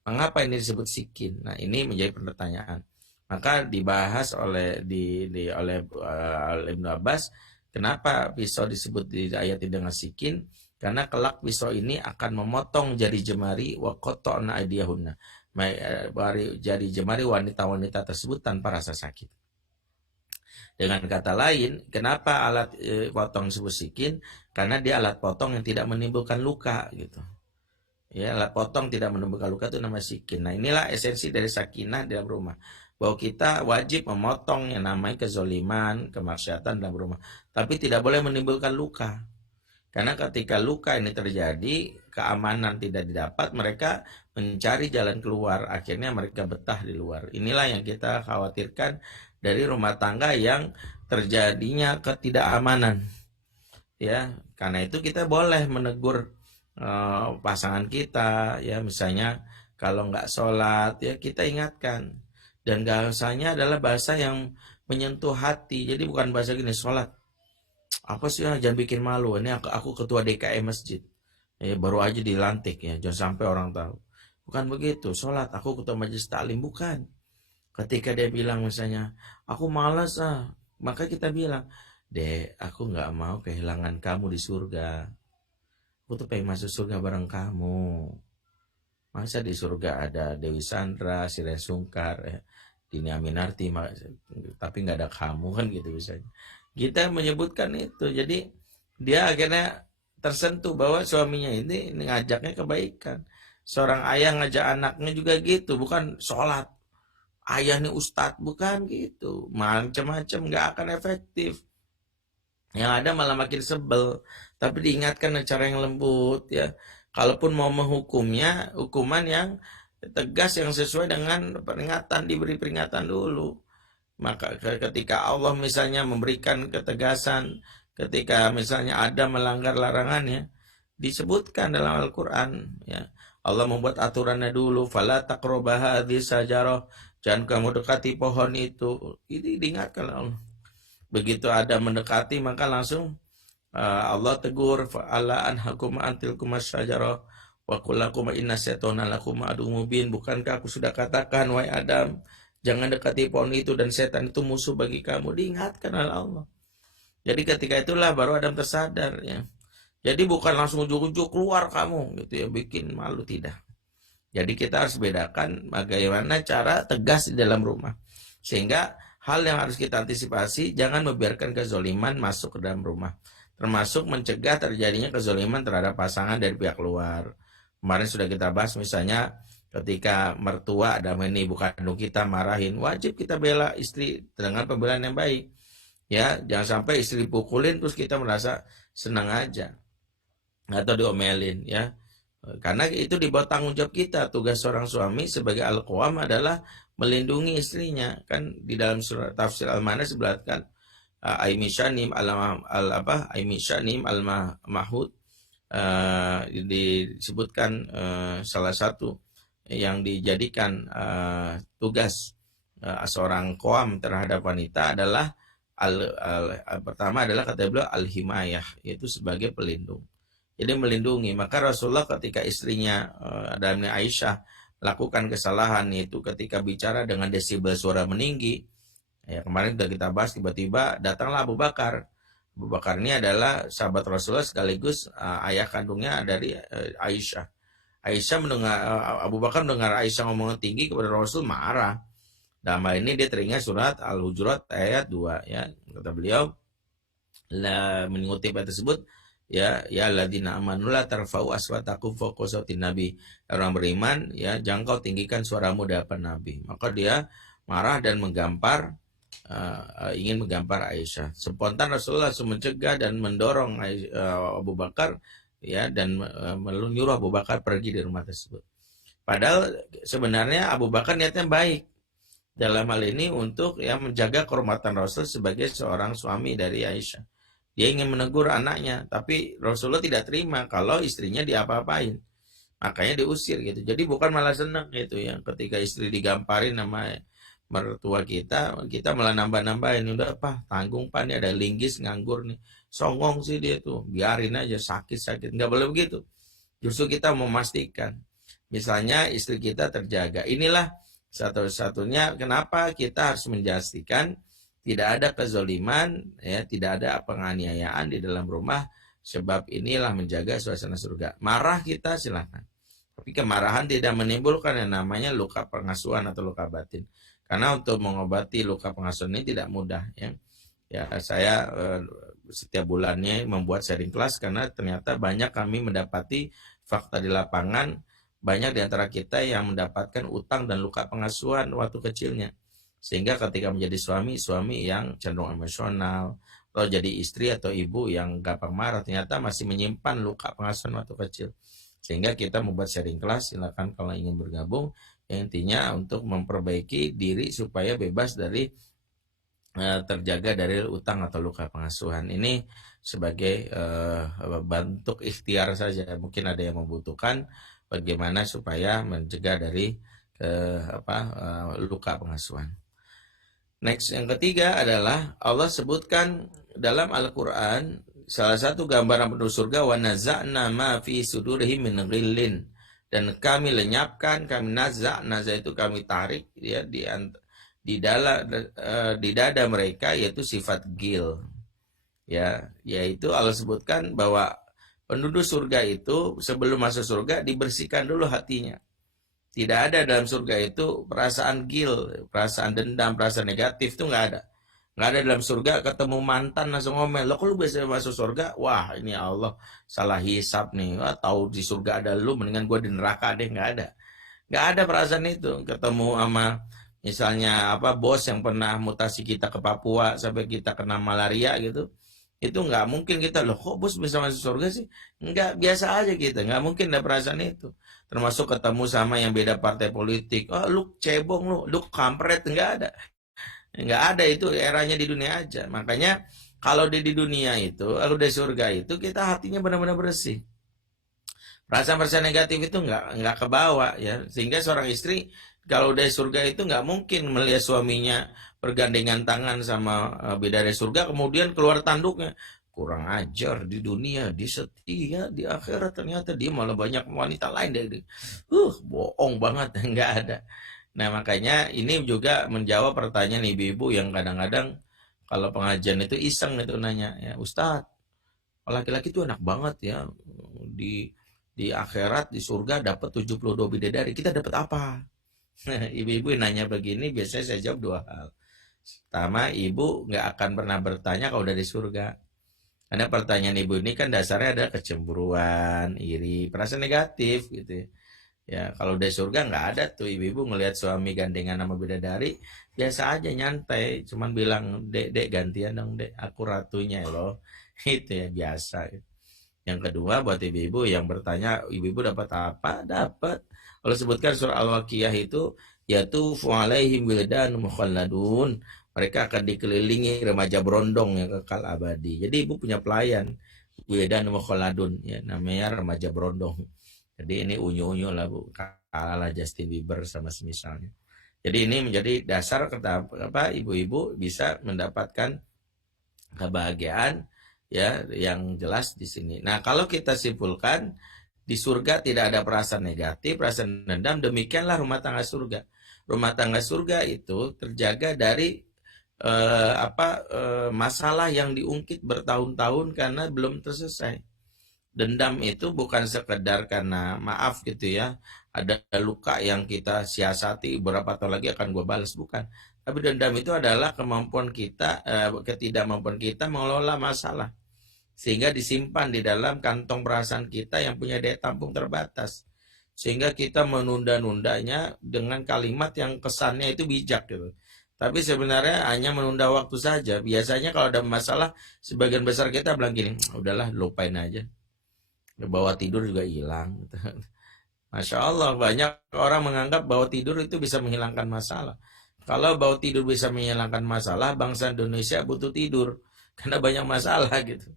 Mengapa ini disebut sikin? Nah ini menjadi pertanyaan. Maka dibahas oleh Ibnu Abbas, kenapa pisau disebut di ayat ini dengan sikin? Karena kelak pisau ini akan memotong jari jemari wa qata'na aydiyahunna, jari jemari wanita-wanita tersebut tanpa rasa sakit. Dengan kata lain, kenapa alat potong disebut sikin? Karena dia alat potong yang tidak menimbulkan luka gitu. Ya, alat potong tidak menimbulkan luka itu namanya sikin. Nah inilah esensi dari sakinah dalam rumah, bahwa kita wajib memotong yang namanya kezoliman, kemaksiatan dalam rumah, tapi tidak boleh menimbulkan luka. Karena ketika luka ini terjadi, keamanan tidak didapat, mereka mencari jalan keluar, akhirnya mereka betah di luar. Inilah yang kita khawatirkan dari rumah tangga yang terjadinya ketidakamanan. Ya, karena itu kita boleh menegur pasangan kita, ya misalnya kalau nggak sholat, ya kita ingatkan. Dan bahasanya adalah bahasa yang menyentuh hati. Jadi bukan bahasa gini, sholat apa sih, jangan bikin malu, ini aku ketua DKM masjid, baru aja dilantik ya, jangan sampai orang tahu. Bukan begitu. Sholat, aku ketua majelis taklim, bukan. Ketika dia bilang misalnya, aku malas maka kita bilang, Dek, aku nggak mau kehilangan kamu di surga, aku tuh pengen masuk surga bareng kamu. Masa di surga ada Dewi Sandra, Siren Sungkar, Dini Aminarti, tapi nggak ada kamu, kan gitu misalnya. Kita menyebutkan itu. Jadi dia akhirnya tersentuh bahwa suaminya ini ngajaknya kebaikan. Seorang ayah ngajak anaknya juga gitu, bukan sholat, ayah nih ustadz, bukan gitu. Macam-macam, nggak akan efektif. Yang ada malah makin sebel. Tapi diingatkan dengan cara yang lembut ya. Kalaupun mau menghukumnya, hukuman yang tegas yang sesuai dengan peringatan, diberi peringatan dulu. Maka ketika Allah misalnya memberikan ketegasan, ketika misalnya ada melanggar larangannya, disebutkan dalam Al-Quran ya. Allah membuat aturannya dulu, fala taqrabu hadhihi sajarah, jangan kamu dekati pohon itu. Ini diingatkan Allah. Begitu ada mendekati maka langsung Allah tegur, fa'ala anhakum antilkum asyajarah wa qul lakum inna syaitana lakum aduwwun mubin. Bukankah aku sudah katakan wahai Adam, jangan dekati pohon itu dan setan itu musuh bagi kamu. Diingatkan oleh Allah. Jadi ketika itulah baru Adam tersadar ya. Jadi bukan langsung ujuk-ujuk keluar kamu gitu ya, bikin malu, tidak. Jadi kita harus bedakan bagaimana cara tegas di dalam rumah. Sehingga hal yang harus kita antisipasi, jangan membiarkan kezoliman masuk ke dalam rumah. Termasuk mencegah terjadinya kezoliman terhadap pasangan dari pihak luar. Kemarin sudah kita bahas misalnya ketika mertua dalam ini bukan kandung kita marahin, wajib kita bela istri dengan pembelaan yang baik. Ya, jangan sampai istri pukulin terus kita merasa senang aja atau diomelin ya. Karena itu di bawah tanggung jawab kita. Tugas seorang suami sebagai al-qawam adalah melindungi istrinya. Kan di dalam surah tafsir Al-Manas disebutkan Aimishanim al-Mahud, disebutkan salah satu yang dijadikan tugas seorang qawam terhadap wanita adalah pertama adalah kata beliau al-himayah, yaitu sebagai pelindung. Jadi melindungi. Maka Rasulullah ketika istrinya dalam Aisyah lakukan kesalahan, yaitu ketika bicara dengan desibel suara meninggi, ya kemarin sudah kita bahas, tiba-tiba datanglah Abu Bakar. Abu Bakar ini adalah sahabat Rasulullah sekaligus ayah kandungnya dari Aisyah. Aisyah mendengar Abu Bakar mendengar Aisyah ngomong tinggi kepada Rasul, marah. Dalam hal ini dia teringat surat Al-Hujurat ayat 2 ya. Kata beliau mengutip ayat tersebut, ya alladzina amanu la tarfa'u aswatakum fawqa sautin nabi. Orang beriman ya, jangan kau tinggikan suaramu di hadapan Nabi. Maka dia marah dan menggampar, ingin menggampar Aisyah. Spontan Rasulullah langsung mencegah dan mendorong Abu Bakar ya, dan menyuruh Abu Bakar pergi dari rumah tersebut. Padahal sebenarnya Abu Bakar niatnya baik dalam hal ini untuk ya menjaga kehormatan Rasul sebagai seorang suami dari Aisyah. Dia ingin menegur anaknya, tapi Rasulullah tidak terima kalau istrinya diapa-apain. Makanya diusir gitu. Jadi bukan malah senang gitu ya, ketika istri digamparin sama mertua kita malah nambah-nambahin. Udah apa, tanggung Pak, nih ada linggis nganggur nih. Songong sih dia tuh, biarin aja, sakit-sakit. Nggak boleh begitu. Justru kita memastikan, misalnya istri kita terjaga. Inilah satu-satunya kenapa kita harus menjastikan tidak ada kezoliman, ya, tidak ada penganiayaan di dalam rumah, sebab inilah menjaga suasana surga. Marah kita silakan, tapi kemarahan tidak menimbulkan yang namanya luka pengasuhan atau luka batin. Karena untuk mengobati luka pengasuhan ini tidak mudah, ya. Ya, saya setiap bulannya membuat sharing kelas karena ternyata banyak kami mendapati fakta di lapangan, banyak di antara kita yang mendapatkan utang dan luka pengasuhan waktu kecilnya. Sehingga ketika menjadi suami yang cenderung emosional, atau jadi istri atau ibu yang gampang marah, ternyata masih menyimpan luka pengasuhan waktu kecil. Sehingga kita membuat sharing kelas, silakan kalau ingin bergabung. Yang intinya untuk memperbaiki diri supaya bebas dari terjaga dari utang atau luka pengasuhan. Ini sebagai bentuk ikhtiar saja. Mungkin ada yang membutuhkan bagaimana supaya mencegah dari luka pengasuhan. Next, yang ketiga adalah Allah sebutkan dalam Al-Quran salah satu gambaran penduduk surga, wa naza'na ma fi sudurihim min ghillin, dan kami lenyapkan, kami naza itu kami tarik ya di dada mereka, yaitu sifat gil, ya, yaitu Allah sebutkan bahwa penduduk surga itu sebelum masuk surga dibersihkan dulu hatinya. Tidak ada dalam surga itu perasaan gil, perasaan dendam, perasaan negatif, itu nggak ada. Nggak ada dalam surga. Ketemu mantan langsung ngomel, lo kok lu bisa masuk surga? Wah, ini Allah salah hisap nih. Wah, tahu di surga ada lu, mendingan gue di neraka deh. Nggak ada. Nggak ada perasaan itu. Ketemu sama misalnya bos yang pernah mutasi kita ke Papua sampai kita kena malaria gitu, itu nggak mungkin kita, loh kok bos bisa masuk surga sih? Nggak, biasa aja kita, nggak mungkin ada perasaan itu. Termasuk ketemu sama yang beda partai politik, oh lu cebong, lu kampret, nggak ada. Nggak ada, itu eranya di dunia aja. Makanya kalau di dunia itu, kalau di surga itu kita hatinya benar-benar bersih. Perasaan-perasaan negatif itu nggak kebawa ya. Sehingga seorang istri kalau dari surga itu nggak mungkin melihat suaminya bergandengan tangan sama bidadari surga kemudian keluar tanduknya. Kurang ajar, di dunia dia setia, di akhirat ternyata dia malah banyak wanita lain dari bohong banget. Nggak ada. Nah makanya ini juga menjawab pertanyaan ibu-ibu yang kadang-kadang kalau pengajian itu iseng itu nanya, ya Ustadz, laki-laki itu enak banget ya, di akhirat di surga dapat 72 bidadari, kita dapat apa? Ibu-ibu nanya begini biasanya saya jawab dua hal. Pertama, ibu nggak akan pernah bertanya kalau dari surga. Karena pertanyaan ibu ini kan dasarnya ada kecemburuan, iri, perasaan negatif gitu. Ya kalau dari surga nggak ada tuh, ibu-ibu ngelihat suami gandengan sama bidadari biasa aja, nyantai, cuman bilang dek gantian dong dek, aku ratunya loh. Itu ya biasa. Yang kedua buat ibu-ibu yang bertanya, ibu-ibu dapat apa? Dapat. Kalau sebutkan surah Al-Waqiah itu, yatufu alaihim wildan mukhalladun, mereka akan dikelilingi remaja berondong yang kekal abadi. Jadi ibu punya pelayan wildan mukhalladun, ya namanya remaja berondong. Jadi ini unyu-unyu lah bu, kalah Justin Bieber sama semisalnya. Jadi ini menjadi dasar ibu-ibu bisa mendapatkan kebahagiaan ya yang jelas di sini. Nah kalau kita simpulkan di surga tidak ada perasaan negatif, perasaan dendam, demikianlah rumah tangga surga. Rumah tangga surga itu terjaga dari masalah yang diungkit bertahun-tahun karena belum terselesai. Dendam itu bukan sekedar karena maaf gitu ya, ada luka yang kita siasati berapa tahun lagi akan gue balas, bukan. Tapi dendam itu adalah kemampuan kita, ketidakmampuan kita mengelola masalah sehingga disimpan di dalam kantong perasaan kita yang punya daya tampung terbatas, sehingga kita menunda-nundanya dengan kalimat yang kesannya itu bijak gitu. Tapi sebenarnya hanya menunda waktu saja. Biasanya kalau ada masalah, sebagian besar kita bilang gini, udahlah lupain aja. Bawa tidur juga hilang. Masya Allah, banyak orang menganggap bahwa tidur itu bisa menghilangkan masalah. Kalau bahwa tidur bisa menghilangkan masalah, bangsa Indonesia butuh tidur. Karena banyak masalah gitu.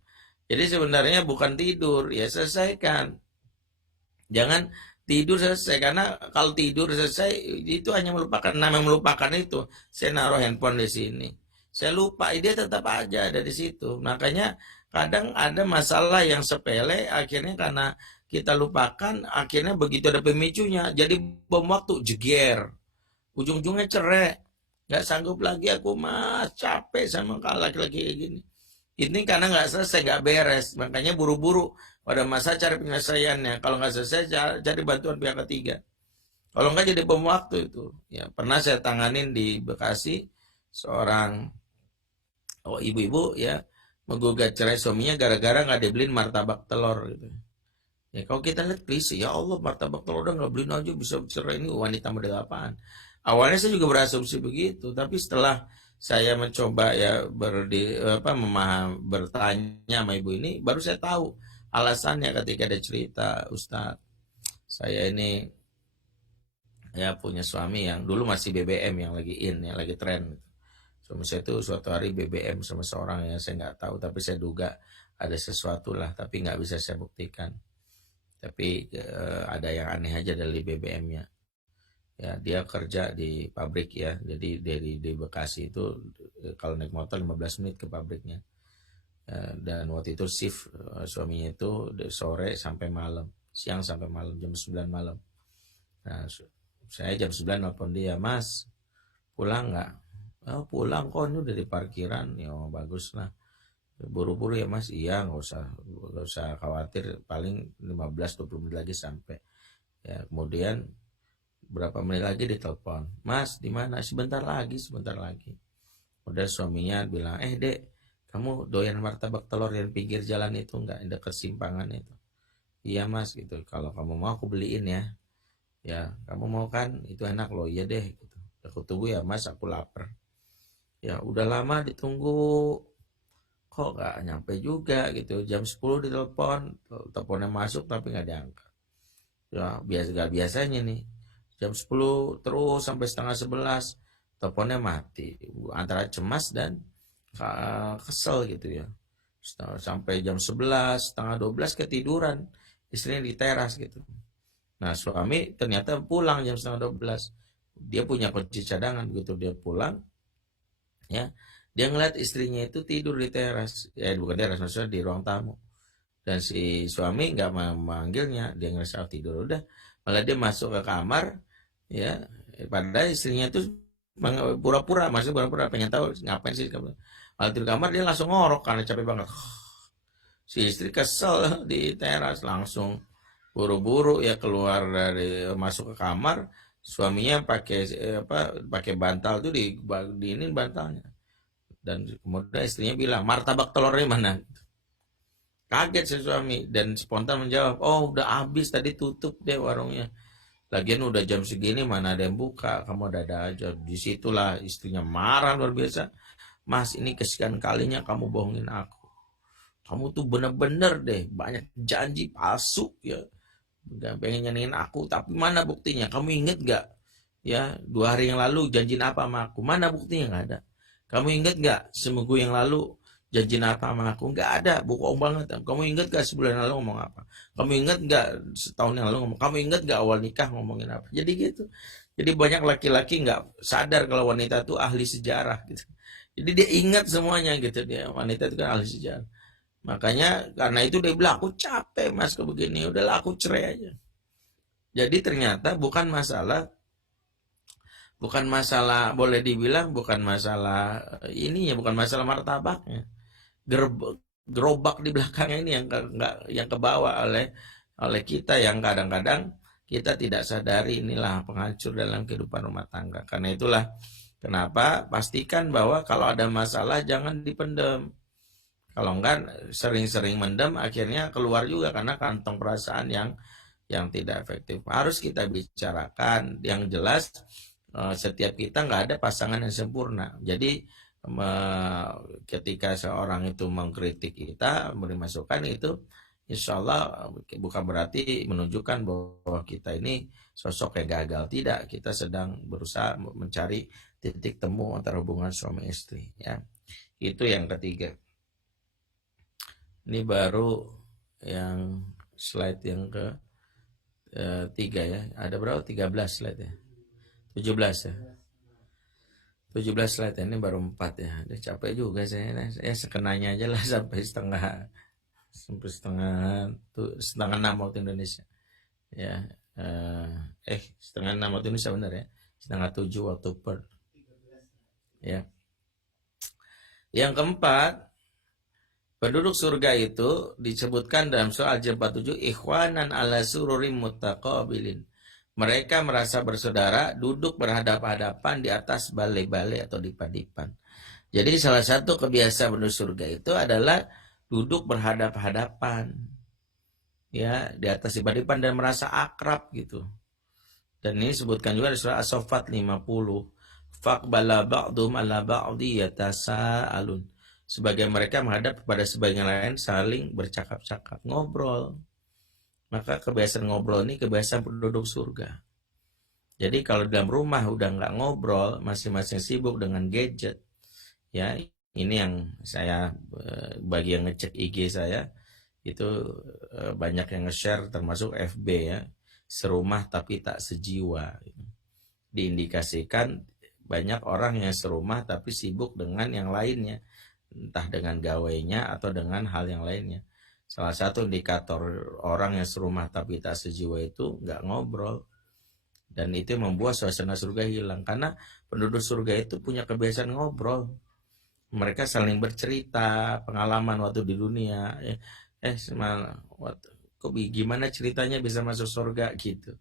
Jadi sebenarnya bukan tidur, ya selesaikan. Jangan tidur selesai, karena kalau tidur selesai itu hanya melupakan. Nama melupakan itu, saya naruh handphone di sini, saya lupa, dia tetap aja ada di situ. Makanya kadang ada masalah yang sepele, akhirnya karena kita lupakan, akhirnya begitu ada pemicunya, jadi bom waktu, jeger, ujung-ujungnya cerai, nggak sanggup lagi aku mas, capek sama laki-laki kayak gini. Ini karena nggak selesai, nggak beres, makanya buru-buru. Pada masa cari penyelesaiannya, kalau nggak selesai cari bantuan pihak ketiga. Kalau nggak jadi bom waktu itu. Ya pernah saya tanganin di Bekasi, seorang ibu-ibu ya menggugat cerai suaminya gara-gara nggak dibeliin martabak telur gitu. Ya kalau kita lihat klise, ya Allah martabak telur udah nggak beliin aja bisa cerai, ini wanita model apaan? Awalnya saya juga berasumsi begitu, tapi setelah saya mencoba ya bertanya sama ibu ini, baru saya tahu alasannya ketika ada cerita, Ustadz, Saya ini ya punya suami yang dulu masih BBM yang lagi yang lagi tren. Suami saya itu suatu hari BBM sama seorang yang saya nggak tahu, tapi saya duga ada sesuatu lah, tapi nggak bisa saya buktikan. Tapi ada yang aneh aja dari BBM-nya. Ya, dia kerja di pabrik ya. Jadi di Bekasi itu kalau naik motor 15 menit ke pabriknya. Dan waktu itu shift suaminya itu sore sampai malam, siang sampai malam, jam 9 malam. Nah, saya jam 9 nelfon dia, "Mas, pulang nggak?" "Oh, pulang kok, ini udah di parkiran." "Ya, oh, bagus lah. Buru-buru ya Mas?" "Iya, nggak usah khawatir, paling 15-20 menit lagi sampai." Ya, kemudian berapa menit lagi ditelepon, "Mas, di mana?" Sebentar lagi." Udah suaminya bilang, "Dek, kamu doyan martabak telur yang pinggir jalan itu nggak, dekat simpangan itu?" "Iya Mas," gitu. "Kalau kamu mau aku beliin ya." "Ya, kamu mau kan? Itu enak loh." "Iya deh," gitu. "Aku tunggu ya Mas, aku lapar." Ya udah lama ditunggu, kok nggak nyampe juga gitu. Jam 10 ditelepon, teleponnya masuk tapi nggak diangkat. Ya gak biasanya nih, jam 10 terus sampai setengah 11 teleponnya mati, antara cemas dan kesel gitu ya. Sampai jam 11 setengah 12 ketiduran istrinya di teras gitu. Nah, suami ternyata pulang jam setengah 12, dia punya kunci cadangan. Begitu dia pulang ya, dia ngeliat istrinya itu tidur di teras, ya bukan teras, maksudnya di ruang tamu. Dan si suami nggak memanggilnya, dia ngerasa tidur udah, malah dia masuk ke kamar ya, padahal istrinya itu pura-pura, maksudnya pura-pura pengen tahu ngapain sih kamu. Malah di kamar dia langsung ngorok karena capek banget. Si istri kesel di teras, langsung buru-buru ya keluar dari masuk ke kamar. Suaminya pakai bantal tuh diinin bantalnya. Dan kemudian istrinya bilang, "Martabak telurnya mana?" Kaget si suami dan spontan menjawab, "Oh, udah habis tadi, tutup deh warungnya. Lagian udah jam segini mana ada yang buka, kamu ada aja." Disitulah istrinya marah luar biasa. "Mas, ini kesekian kalinya kamu bohongin aku. Kamu tuh bener-bener deh banyak janji palsu ya. Gak pengen nyenengin aku, tapi mana buktinya? Kamu inget gak? Ya, 2 hari yang lalu janjiin apa sama aku? Mana buktinya? Gak ada. Kamu inget gak seminggu yang lalu janjiin apa sama aku? Gak ada, bohong banget. Kamu inget gak sebulan lalu ngomong apa? Kamu inget gak setahun yang lalu ngomong? Kamu inget gak awal nikah ngomongin apa?" Jadi gitu. Jadi banyak laki-laki gak sadar kalau wanita itu ahli sejarah gitu. Jadi dia ingat semuanya gitu, dia wanita itu kan ahli sejarah. Makanya karena itu dia bilang, "Aku capek Mas ke begini, udahlah aku cerai aja." Jadi ternyata bukan masalah boleh dibilang bukan masalah ininya, bukan masalah martabaknya. Gerobak di belakangnya ini yang kebawa oleh kita, yang kadang-kadang kita tidak sadari inilah penghancur dalam kehidupan rumah tangga. Karena itulah kenapa pastikan bahwa kalau ada masalah jangan dipendam. Kalau enggak sering-sering mendem akhirnya keluar juga karena kantong perasaan yang tidak efektif. Harus kita bicarakan yang jelas. Setiap kita nggak ada pasangan yang sempurna. Jadi ketika seorang itu mengkritik kita, memberi masukan, itu insya Allah bukan berarti menunjukkan bahwa kita ini sosok yang gagal. Tidak, kita sedang berusaha mencari titik temu antara hubungan suami istri. Ya, itu yang ketiga. Ini baru yang slide yang ke 3 ya. Ada berapa? 13 slide ya. 17 ya. 17 slide ya. Ini baru 4 ya. Udah capek juga saya. Ya sekenanya aja lah sampai setengah 6 waktu Indonesia. Ya. Setengah 6 waktu Indonesia benar ya. Setengah 7 waktu Perth. Ya. Yang keempat, penduduk surga itu disebutkan dalam surah Al-47, ikhwanan ala sururim muttaqabilin. Mereka merasa bersaudara, duduk berhadap-hadapan di atas balai-balai atau dipan-dipan. Jadi salah satu kebiasaan penduduk surga itu adalah duduk berhadap-hadapan. Ya, di atas dipan-dipan dan merasa akrab gitu. Dan ini disebutkan juga di surah As-Saffat 50. Faqbala ba'dhum ala ba'di yatasaalun. Sebagian mereka menghadap kepada sebagian lain saling bercakap-cakap, ngobrol. Maka kebiasaan ngobrol ini kebiasaan penduduk surga. Jadi kalau dalam rumah udah nggak ngobrol, masing-masing sibuk dengan gadget, ya ini yang saya bagi yang ngecek IG saya itu banyak yang nge-share termasuk FB ya, serumah tapi tak sejiwa. Diindikasikan banyak orang yang serumah tapi sibuk dengan yang lainnya, entah dengan gawainya atau dengan hal yang lainnya. Salah satu indikator orang yang serumah tapi tak sejiwa itu nggak ngobrol. Dan itu membuat suasana surga hilang. Karena penduduk surga itu punya kebiasaan ngobrol. Mereka saling bercerita pengalaman waktu di dunia. Gimana ceritanya bisa masuk surga gitu.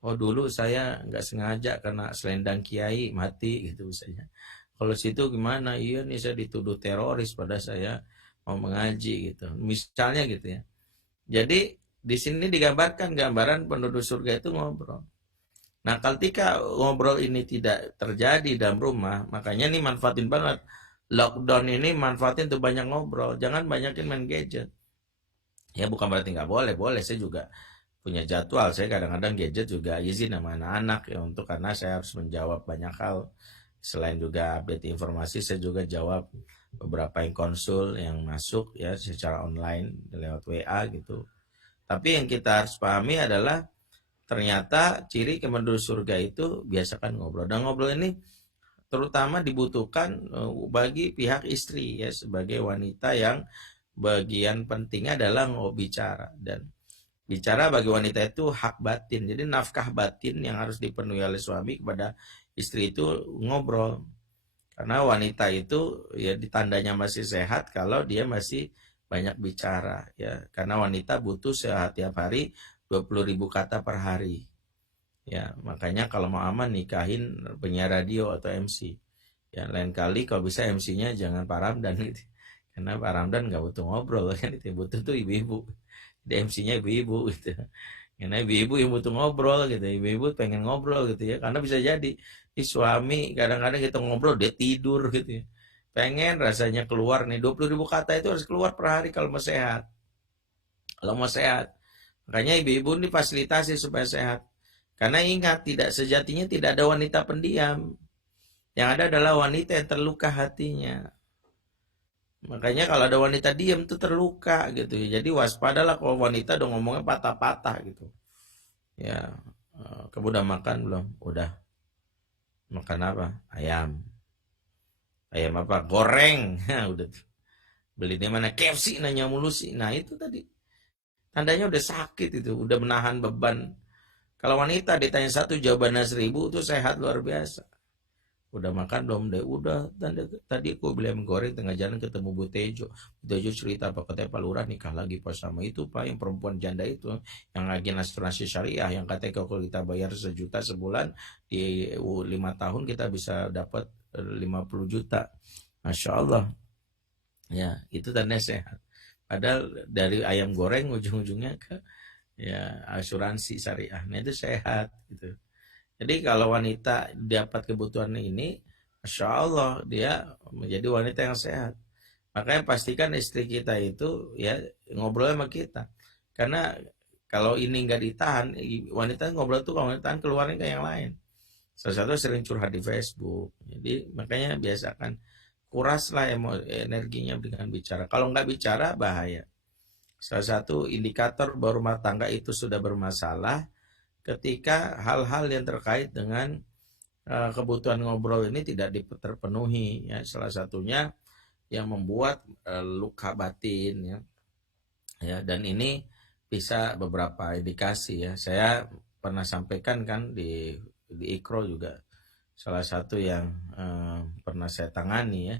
Oh dulu saya nggak sengaja karena selendang kiai mati gitu misalnya. Kalau situ gimana? Iya nih saya dituduh teroris pada saya mau mengaji gitu. Misalnya gitu ya. Jadi di sini digambarkan gambaran penduduk surga itu ngobrol. Nah, ketika ngobrol ini tidak terjadi dalam rumah, makanya nih manfaatin banget. Lockdown ini manfaatin tuh banyak ngobrol. Jangan banyakin main gadget. Ya bukan berarti nggak boleh, boleh. Saya juga punya jadwal. Saya kadang-kadang gadget juga izin sama anak-anak ya untuk karena saya harus menjawab banyak hal. Selain juga update informasi, saya juga jawab beberapa yang konsul yang masuk ya secara online lewat WA gitu. Tapi yang kita harus pahami adalah ternyata ciri penduduk surga itu biasakan ngobrol. Dan ngobrol ini terutama dibutuhkan bagi pihak istri ya sebagai wanita yang bagian pentingnya adalah bicara. Dan bicara bagi wanita itu hak batin. Jadi nafkah batin yang harus dipenuhi oleh suami kepada istri itu ngobrol. Karena wanita itu ya ditandanya masih sehat kalau dia masih banyak bicara ya. Karena wanita butuh setiap hari 20.000 kata per hari. Ya, makanya kalau mau aman nikahin penyiar radio atau MC. Ya, lain kali kalau bisa MC-nya jangan Pak Ramdan gitu. Karena Pak Ramdan nggak butuh ngobrol kan, itu butuh tuh ibu-ibu. Di MC-nya ibu-ibu gitu. Karena ibu-ibu yang butuh ngobrol gitu. Ibu-ibu pengen ngobrol gitu ya. Karena bisa jadi suami kadang-kadang kita ngobrol dia tidur gitu ya. Pengen rasanya keluar nih 20.000 kata itu harus keluar per hari kalau mau sehat. Kalau mau sehat. Makanya ibu-ibu ini fasilitasi supaya sehat. Karena ingat, tidak sejatinya tidak ada wanita pendiam. Yang ada adalah wanita yang terluka hatinya. Makanya kalau ada wanita diam itu terluka gitu. Jadi waspadalah kalau wanita udah ngomongnya patah-patah gitu. Ya, kamu udah makan belum? Udah. Makan apa? Ayam. Ayam apa? Goreng. Udah. Beli di mana? KFC nanya mulu sih. Nah itu tadi. Tandanya udah sakit itu. Udah menahan beban. Kalau wanita ditanya 1 jawabannya 1000 itu sehat luar biasa. Udah makan belum deh? Udah. Tadi aku beli ayam goreng tengah jalan ketemu Bu Tejo. Bu Tejo cerita apa katanya Pak Lurah nikah lagi pas sama itu Pak yang perempuan janda itu yang agen asuransi syariah yang katanya kalau kita bayar 1 juta sebulan di 5 tahun kita bisa dapat 50 juta. Masya Allah. Ya itu tandanya sehat. Padahal dari ayam goreng ujung-ujungnya ke ya asuransi syariah. Nah itu sehat gitu. Jadi kalau wanita dapat kebutuhan ini, Masya Allah dia menjadi wanita yang sehat. Makanya pastikan istri kita itu ya ngobrol sama kita. Karena kalau ini nggak ditahan, wanita ngobrol tuh kalau ditahan keluarnya ke yang lain. Salah satu sering curhat di Facebook. Jadi makanya biasakan kuraslah energinya dengan bicara. Kalau nggak bicara bahaya. Salah satu indikator bahwa rumah tangga itu sudah bermasalah ketika hal-hal yang terkait dengan kebutuhan ngobrol ini tidak terpenuhi ya. Salah satunya yang membuat luka batin ya dan ini bisa beberapa indikasi ya. Saya pernah sampaikan kan di Ikro juga salah satu yang pernah saya tangani ya.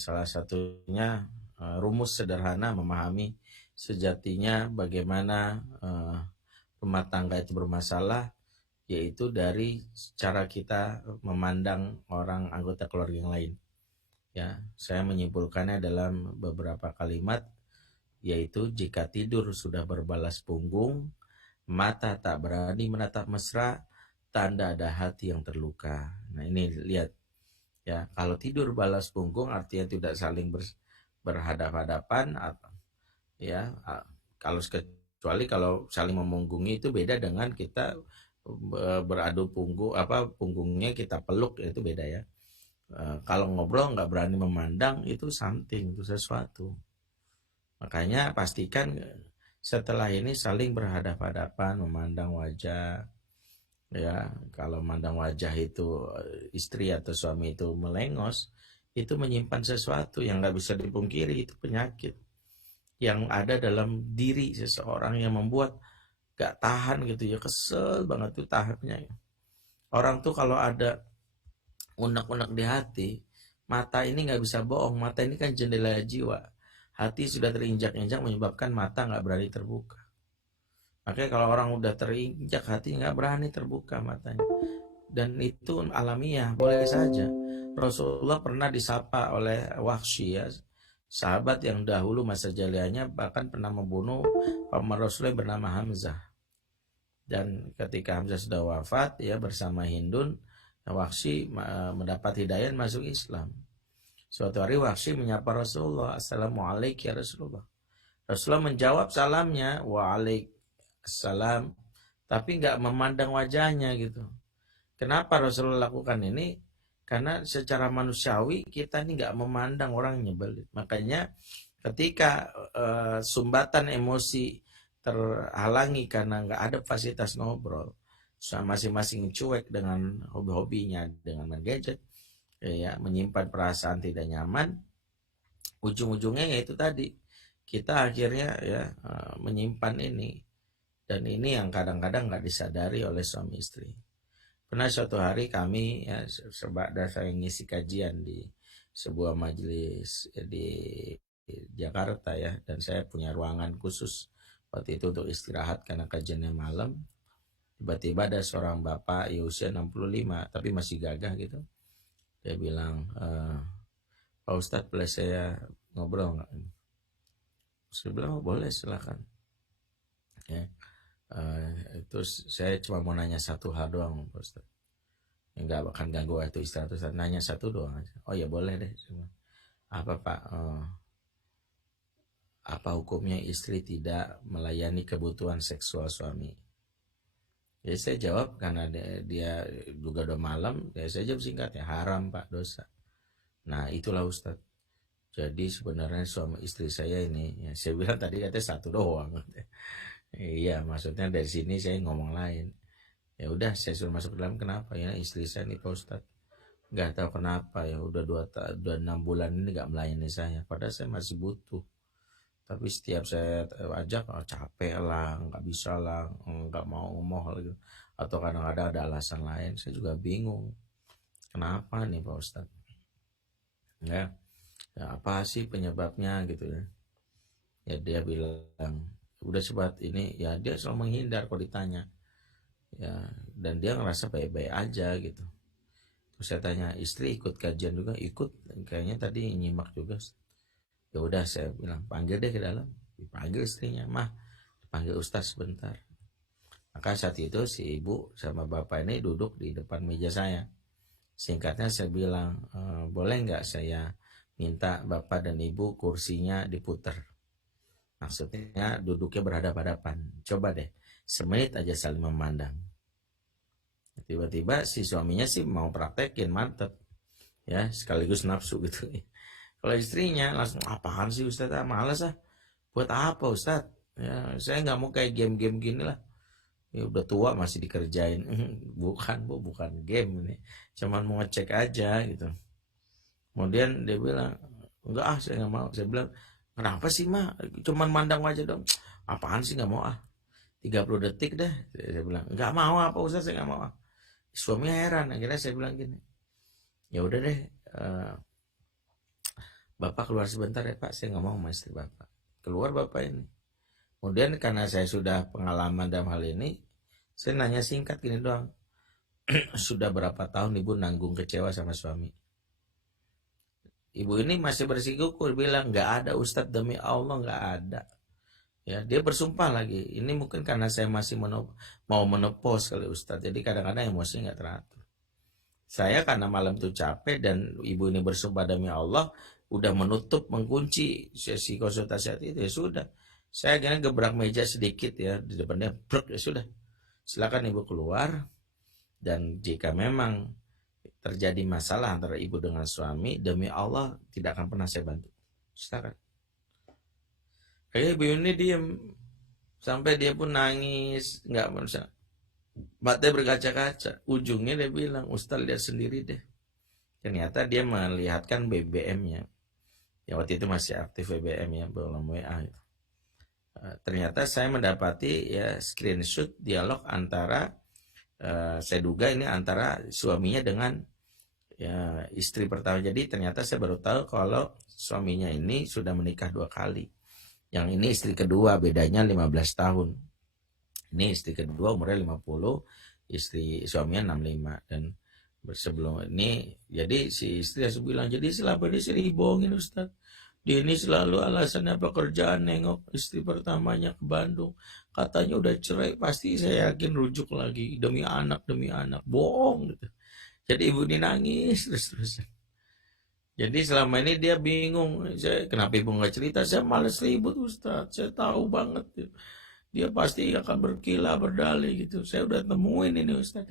Salah satunya rumus sederhana memahami sejatinya bagaimana rumah tangga itu bermasalah, yaitu dari cara kita memandang orang anggota keluarga yang lain. Ya, saya menyimpulkannya dalam beberapa kalimat, yaitu jika tidur sudah berbalas punggung, mata tak berani menatap mesra, tanda ada hati yang terluka. Nah ini lihat ya, kalau tidur balas punggung artinya tidak saling berhadap-hadapan ya. Kalau Kecuali kalau saling memunggungi itu beda dengan kita beradu punggung, punggungnya kita peluk, itu beda ya. Kalau ngobrol nggak berani memandang, itu something, itu sesuatu. Makanya pastikan setelah ini saling berhadapan-hadapan, memandang wajah. Ya, kalau memandang wajah itu istri atau suami itu melengos, itu menyimpan sesuatu yang nggak bisa dipungkiri, itu penyakit yang ada dalam diri seseorang yang membuat gak tahan gitu ya, kesel banget tuh tahapnya. Orang tuh kalau ada unek-unek di hati, mata ini nggak bisa bohong, mata ini kan jendela jiwa. Hati sudah terinjak-injak menyebabkan mata nggak berani terbuka. Makanya kalau orang udah terinjak hati nggak berani terbuka matanya. Dan itu alamiah, boleh saja. Rasulullah pernah disapa oleh Wahsy ya, sahabat yang dahulu masa jahiliyahnya bahkan pernah membunuh paman Rasulullah bernama Hamzah. Dan ketika Hamzah sudah wafat ya, bersama Hindun, Wahsy mendapat hidayah masuk Islam. Suatu hari Wahsy menyapa Rasulullah, "Assalamualaikum ya Rasulullah." Rasulullah menjawab salamnya, "Waalaikumsalam," tapi nggak memandang wajahnya gitu. Kenapa Rasulullah lakukan ini? Karena secara manusiawi kita ini nggak memandang orang nyebelin. Makanya ketika sumbatan emosi terhalangi karena nggak ada fasilitas ngobrol, masing-masing cuek dengan hobi-hobinya, dengan main gadget, ya, menyimpan perasaan tidak nyaman, ujung-ujungnya yaitu tadi kita akhirnya ya menyimpan ini, dan ini yang kadang-kadang nggak disadari oleh suami istri. Pernah suatu hari kami ya, dan saya ngisi kajian di sebuah majelis di Jakarta ya, dan saya punya ruangan khusus waktu itu untuk istirahat karena kajiannya malam. Tiba-tiba ada seorang bapak ya usia 65 tapi masih gagah gitu. Dia bilang, "Pak Ustadz, boleh saya ngobrol nggak?" Saya bilang, "Oh, boleh, silakan." Ya. Itu saya cuma mau nanya satu hal doang, Pak Ustaz. Enggak akan ganggu waktu istirahat, Ustaz. Nanya satu doang aja. "Oh ya boleh deh." "Apa Pak, apa hukumnya istri tidak melayani kebutuhan seksual suami?" Ya saya jawab karena dia juga udah malam, ya saya jawab singkatnya, "Haram Pak, dosa." Nah itulah Ustaz. Jadi sebenarnya suami istri saya ini, ya saya bilang tadi katanya satu doang. Iya, maksudnya dari sini saya ngomong lain. Ya udah, saya suruh masuk ke dalam. "Kenapa ya istri saya nih Pak Ustadz? Nggak tahu kenapa ya, udah 6 bulan ini nggak melayani saya. Padahal saya masih butuh. Tapi setiap saya ajak, capek lah, nggak bisa lah, nggak mau ngomong gitu. Atau kadang-kadang ada alasan lain. Saya juga bingung. Kenapa nih Pak Ustadz? Ya, apa sih penyebabnya gitu ya?" Ya dia bilang, udah sebab ini ya, dia selalu menghindar kalau ditanya ya, dan dia ngerasa baik-baik aja gitu. Terus saya tanya, "Istri ikut kajian juga?" "Ikut, kayaknya tadi nyimak juga." Ya udah saya bilang, "Panggil deh ke dalam." Dipanggil istrinya, "Mah, panggil Ustaz sebentar." Maka saat itu si ibu sama bapak ini duduk di depan meja saya. Singkatnya saya bilang, "Boleh nggak saya minta bapak dan ibu kursinya diputar?" Maksudnya duduknya berhadapan-hadapan. Coba deh, semenit aja saling memandang. Tiba-tiba si suaminya sih mau praktekin, mantep. Ya, sekaligus nafsu gitu. Kalau istrinya langsung, "Apaan sih Ustadz? Males ah. Buat apa Ustadz? Ya, saya nggak mau kayak game-game gini lah. Ya udah tua masih dikerjain." Bukan Bu, bukan game ini. Cuman mau ngecek aja gitu. Kemudian dia bilang, "Enggak ah, saya nggak mau." Saya bilang, "Kenapa sih mah? Cuman mandang aja dong." "Apaan sih nggak mau ah? 30 detik deh." Saya bilang, "Nggak mau apa Ustaz, saya nggak mau ah." Suaminya heran. Akhirnya saya bilang gini, "Ya udah deh, Bapak keluar sebentar ya Pak, saya nggak mau sama istri Bapak." Keluar Bapak ini. Kemudian karena saya sudah pengalaman dalam hal ini, saya nanya singkat gini doang, "Sudah berapa tahun Ibu nanggung kecewa sama suami?" Ibu ini masih bersikukuh bilang, "Nggak ada Ustadz, demi Allah nggak ada." Ya, dia bersumpah lagi. Ini mungkin karena saya masih mau menepos kali Ustadz. Jadi kadang-kadang emosi nggak teratur. Saya karena malam itu capek dan ibu ini bersumpah demi Allah, udah menutup, mengunci sesi konsultasi itu, ya sudah. Saya akhirnya gebrak meja sedikit ya di depannya, brek, ya sudah, silakan ibu keluar, dan jika memang terjadi masalah antara ibu dengan suami, demi Allah tidak akan pernah saya bantu. Silakan. Kayak ibu ini diam sampai dia pun nangis, nggak bisa, matanya berkaca-kaca. Ujungnya dia bilang, Ustaz lihat sendiri deh. Ternyata dia melihatkan BBM-nya. Ya waktu itu masih aktif BBM ya, belum WA itu. Ternyata saya mendapati ya screenshot dialog antara saya duga ini antara suaminya dengan ya, istri pertama. Jadi ternyata saya baru tahu kalau suaminya ini sudah menikah 2 kali. Yang ini istri kedua, bedanya 15 tahun. Ini istri kedua umurnya 50, istri suaminya 65. Dan sebelum ini, jadi si istri harus bilang, jadi selama ini sering bohongin Ustaz. Dia ini selalu alasannya pekerjaan, nengok istri pertamanya ke Bandung. Katanya udah cerai, pasti saya yakin rujuk lagi. Demi anak, bohong gitu. Jadi ibu ini nangis terus-terusan. Jadi selama ini dia bingung, kenapa ibu nggak cerita? Saya males ribut Ustaz, saya tahu banget. Dia pasti akan berkilah berdalih gitu. Saya udah temuin ini Ustaz.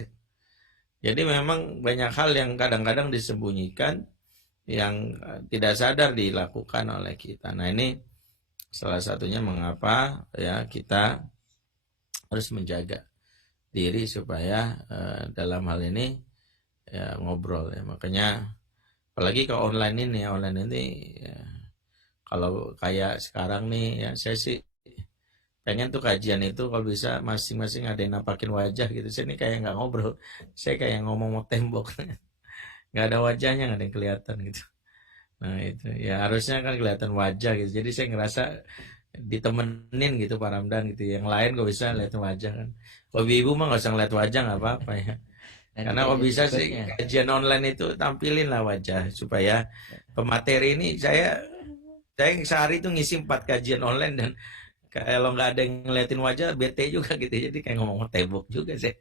Jadi memang banyak hal yang kadang-kadang disembunyikan, yang tidak sadar dilakukan oleh kita. Nah ini salah satunya mengapa ya kita harus menjaga diri supaya dalam hal ini ya ngobrol ya. Makanya apalagi kalau online ini ya, kalau kayak sekarang nih ya, saya sih pengen tuh kajian itu kalau bisa masing-masing ada yang nampakin wajah gitu. Saya ini kayak nggak ngobrol, saya kayak ngomong mau tembok. Nggak ada wajahnya, nggak ada yang kelihatan gitu. Nah itu ya harusnya kan kelihatan wajah gitu. Jadi saya ngerasa ditemenin gitu Pak Ramdan gitu. Yang lain kok bisa lihat wajah kan. Kalau ibu mah nggak usah ngeliat wajah, nggak apa-apa ya. Karena kok bisa sih kajian online itu tampilin lah wajah supaya pemateri ini saya sehari itu ngisi 4 kajian online, dan kalau nggak ada yang ngeliatin wajah bete juga gitu. Jadi kayak ngomong tembok juga sih.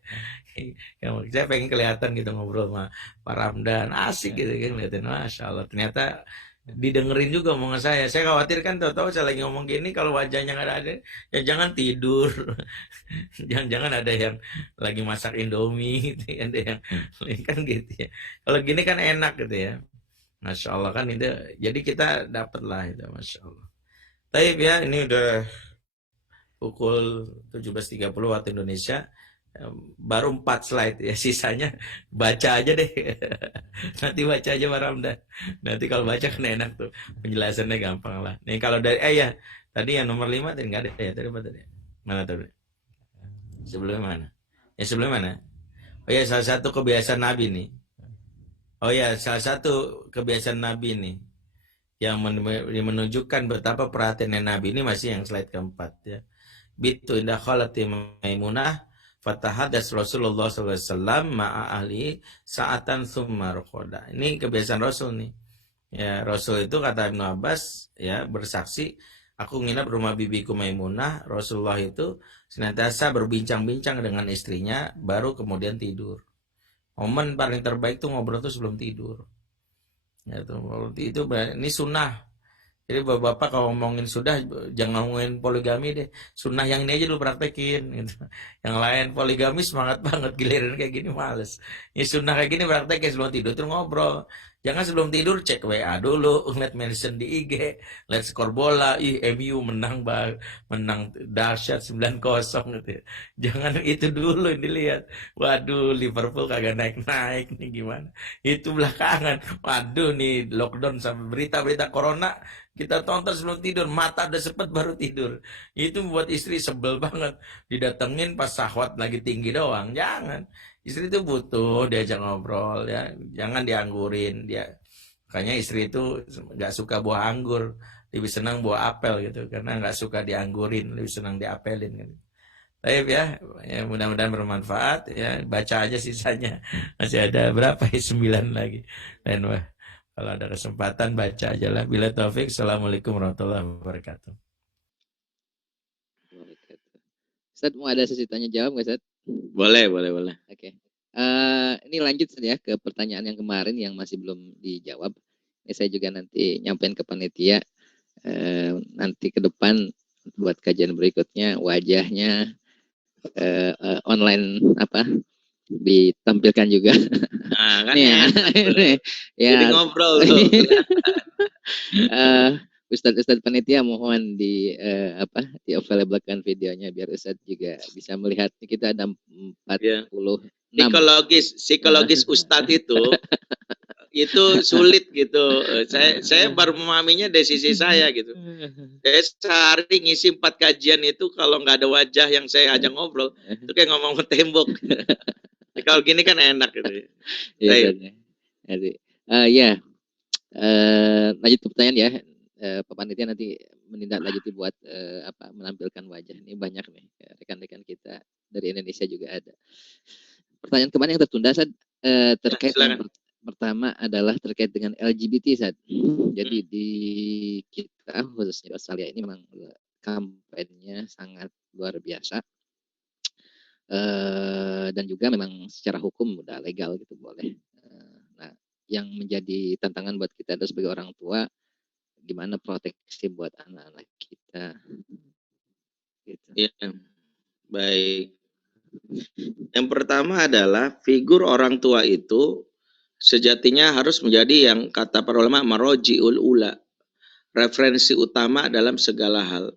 Saya pengen kelihatan gitu ngobrol sama Pak Ramdan, asik gitu kan ngeliatin. Masya Allah, ternyata didengerin juga omongan saya. Saya khawatir kan tahu-tahu saya lagi ngomong gini kalau wajahnya nggak ada, ya jangan tidur. Jangan-jangan ada yang lagi masak Indomie gitu, ada yang kan gitu ya. Kalau gini kan enak gitu ya. Masya Allah kan itu. Jadi kita dapat lah itu, Masya Allah. Taib ya, ini udah pukul 17.30 waktu Indonesia. Baru 4 slide ya, sisanya baca aja deh. Nanti baca aja Pak Ramdan. Nanti kalau baca kan enak tuh, penjelasannya gampang lah. Nih kalau dari ya tadi yang nomor 5 tadi nggak ada ya, tadi apa tadi? Mana tadi? Sebelumnya mana? Ya sebelum mana? Oh ya, salah satu kebiasaan Nabi nih. Oh ya, salah satu kebiasaan Nabi nih yang menunjukkan betapa perhatiannya Nabi ini masih yang slide keempat ya. Bitu indah khalati Maimunah fatahadas Rasulullah SAW ma'a ahli sa'atan summa rukhoda. Ini kebiasaan Rasul nih. Ya, Rasul itu kata Ibnu Abbas ya bersaksi, aku nginap rumah bibiku Maimunah, Rasulullah itu senantiasa berbincang-bincang dengan istrinya baru kemudian tidur. Momen paling terbaik tuh ngobrol tuh sebelum tidur. Ya tuh, itu ini sunnah. Jadi bapak-bapak kalau ngomongin sudah, jangan ngomongin poligami deh. Sunnah yang ini aja dulu praktekin. Gitu. Yang lain poligami semangat banget, giliran kayak gini males. Ini sunnah kayak gini praktekin sebelum tidur tuh ngobrol. Jangan sebelum tidur cek WA dulu, ngeliat mention di IG, lihat skor bola, MU menang dahsyat 9-0 gitu ya. Jangan itu dulu yang dilihat. Waduh, Liverpool kagak naik-naik nih gimana. Itu belakangan. Waduh nih lockdown sampai berita-berita corona kita tonton sebelum tidur, mata udah sepet baru tidur. Itu buat istri sebel banget. Didatengin pas syahwat lagi tinggi doang. Jangan. Istri itu butuh diajak ngobrol ya, jangan dianggurin dia. Makanya istri itu nggak suka buah anggur, lebih senang buah apel gitu, karena nggak suka dianggurin, lebih senang diapelin gitu. Baik ya, mudah-mudahan bermanfaat ya. Baca aja sisanya, masih ada berapa ya, 9 lagi. Dan wah, kalau ada kesempatan baca aja lah. Bila taufik, assalamualaikum warahmatullahi wabarakatuh. Ustaz mau ada sesi tanya jawab nggak Ustaz? Boleh. Oke. Ini lanjut ya ke pertanyaan yang kemarin yang masih belum dijawab. Ini saya juga nanti nyampein ke panitia nanti ke depan buat kajian berikutnya wajahnya online apa ditampilkan juga. Nah, kan Nih ya, enak tuh. ini Jadi ya. ngobrol tuh. eh Ustadz panitia mohon di apa di available-kan videonya biar Ustadz juga bisa melihat. Kita ada 46. Ya. Psikologis Ustadz itu sulit gitu. Saya baru memahaminya dari sisi saya gitu. Saya sehari ngisi 4 kajian itu kalau nggak ada wajah yang saya ajak ngobrol, itu kayak ngomong ke tembok. Kalau gini kan enak gitu. Iya, Baik. Ustadz. Jadi, ya, lanjut ke pertanyaan ya. Pak Panitia nanti menindaklanjuti buat apa menampilkan wajah. Ini banyak nih rekan-rekan kita dari Indonesia juga ada. Pertanyaan kemarin yang tertunda saat terkait yang pertama adalah terkait dengan LGBT saat. Jadi di kita khususnya di Australia ini memang kampanyenya sangat luar biasa. Dan juga memang secara hukum udah legal gitu boleh. Nah, yang menjadi tantangan buat kita adalah sebagai orang tua, gimana proteksi buat anak-anak kita. Gitu. Ya, baik. Yang pertama adalah figur orang tua itu sejatinya harus menjadi yang kata para ulama marojiul ula, referensi utama dalam segala hal.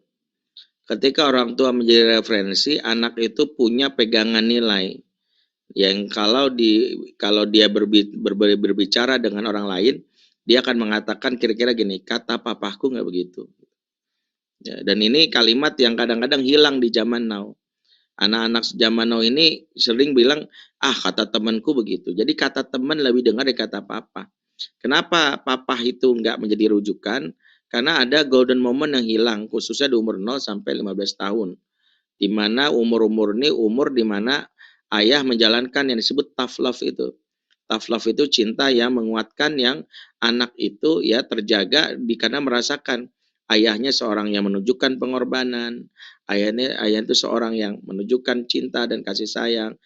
Ketika orang tua menjadi referensi, anak itu punya pegangan nilai yang kalau dia berbicara dengan orang lain, dia akan mengatakan kira-kira gini, kata papaku nggak begitu. Ya, dan ini kalimat yang kadang-kadang hilang di zaman now. Anak-anak zaman now ini sering bilang, kata temanku begitu. Jadi kata teman lebih dengar dari kata papa. Kenapa papa itu nggak menjadi rujukan? Karena ada golden moment yang hilang, khususnya di umur 0 sampai 15 tahun. Di mana umur-umur ini umur di mana ayah menjalankan yang disebut tough love itu. Tough love itu cinta yang menguatkan yang anak itu ya terjaga karena merasakan ayahnya seorang yang menunjukkan pengorbanan, ayah itu seorang yang menunjukkan cinta dan kasih sayang,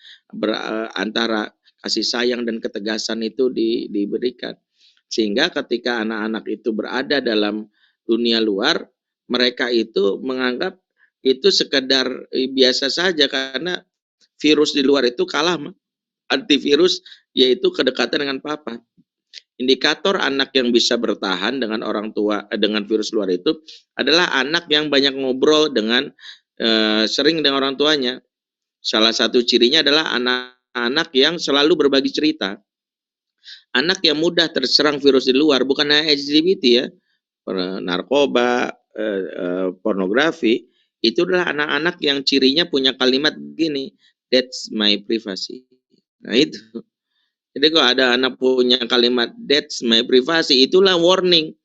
antara kasih sayang dan ketegasan itu diberikan. Sehingga ketika anak-anak itu berada dalam dunia luar, mereka itu menganggap itu sekedar biasa saja karena virus di luar itu kalah antivirus yaitu kedekatan dengan papa. Indikator anak yang bisa bertahan dengan orang tua dengan virus luar itu adalah anak yang banyak ngobrol dengan sering dengan orang tuanya. Salah satu cirinya adalah anak-anak yang selalu berbagi cerita. Anak yang mudah terserang virus di luar bukan hanya LGBT ya, narkoba, pornografi, itu adalah anak-anak yang cirinya punya kalimat begini, that's my privacy. Nah itu. Jadi kalau ada anak punya kalimat that's my privacy, itulah warning.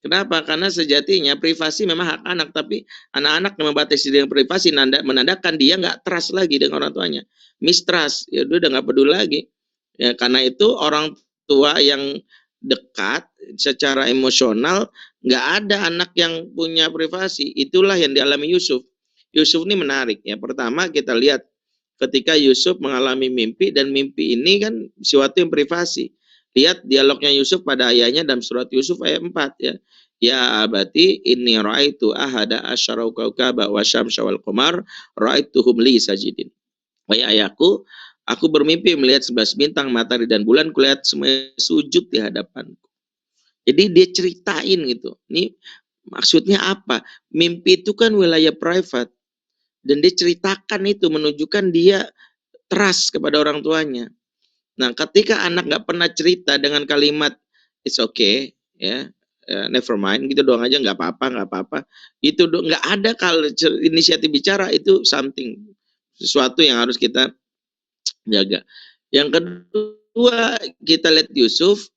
Kenapa? Karena sejatinya privasi memang hak anak, tapi anak-anak yang membatasi dengan privasi menandakan dia nggak trust lagi dengan orang tuanya. Mistrust, ya dia udah nggak peduli lagi. Ya, karena itu orang tua yang dekat secara emosional, nggak ada anak yang punya privasi. Itulah yang dialami Yusuf. Yusuf ini menarik ya. Pertama kita lihat ketika Yusuf mengalami mimpi, dan mimpi ini kan sesuatu yang privasi. Lihat dialognya Yusuf pada ayahnya dalam surat Yusuf ayat 4 ya. Ya abati inni ra'aitu ahada asyara kaukaba wa syamsa wal qamar ra'aituhum li sajidin. Wahai ayahku, aku bermimpi melihat 11 bintang, matahari dan bulan, kulihat semuanya sujud di hadapanku. Jadi dia ceritain gitu. Ini maksudnya apa? Mimpi itu kan wilayah private. Dan dia ceritakan itu menunjukkan dia trust kepada orang tuanya. Nah, ketika anak nggak pernah cerita dengan kalimat it's okay, ya, never mind, gitu doang aja, nggak apa-apa, itu nggak ada kalau inisiatif bicara, itu something, sesuatu yang harus kita jaga. Yang kedua, kita lihat Yusuf,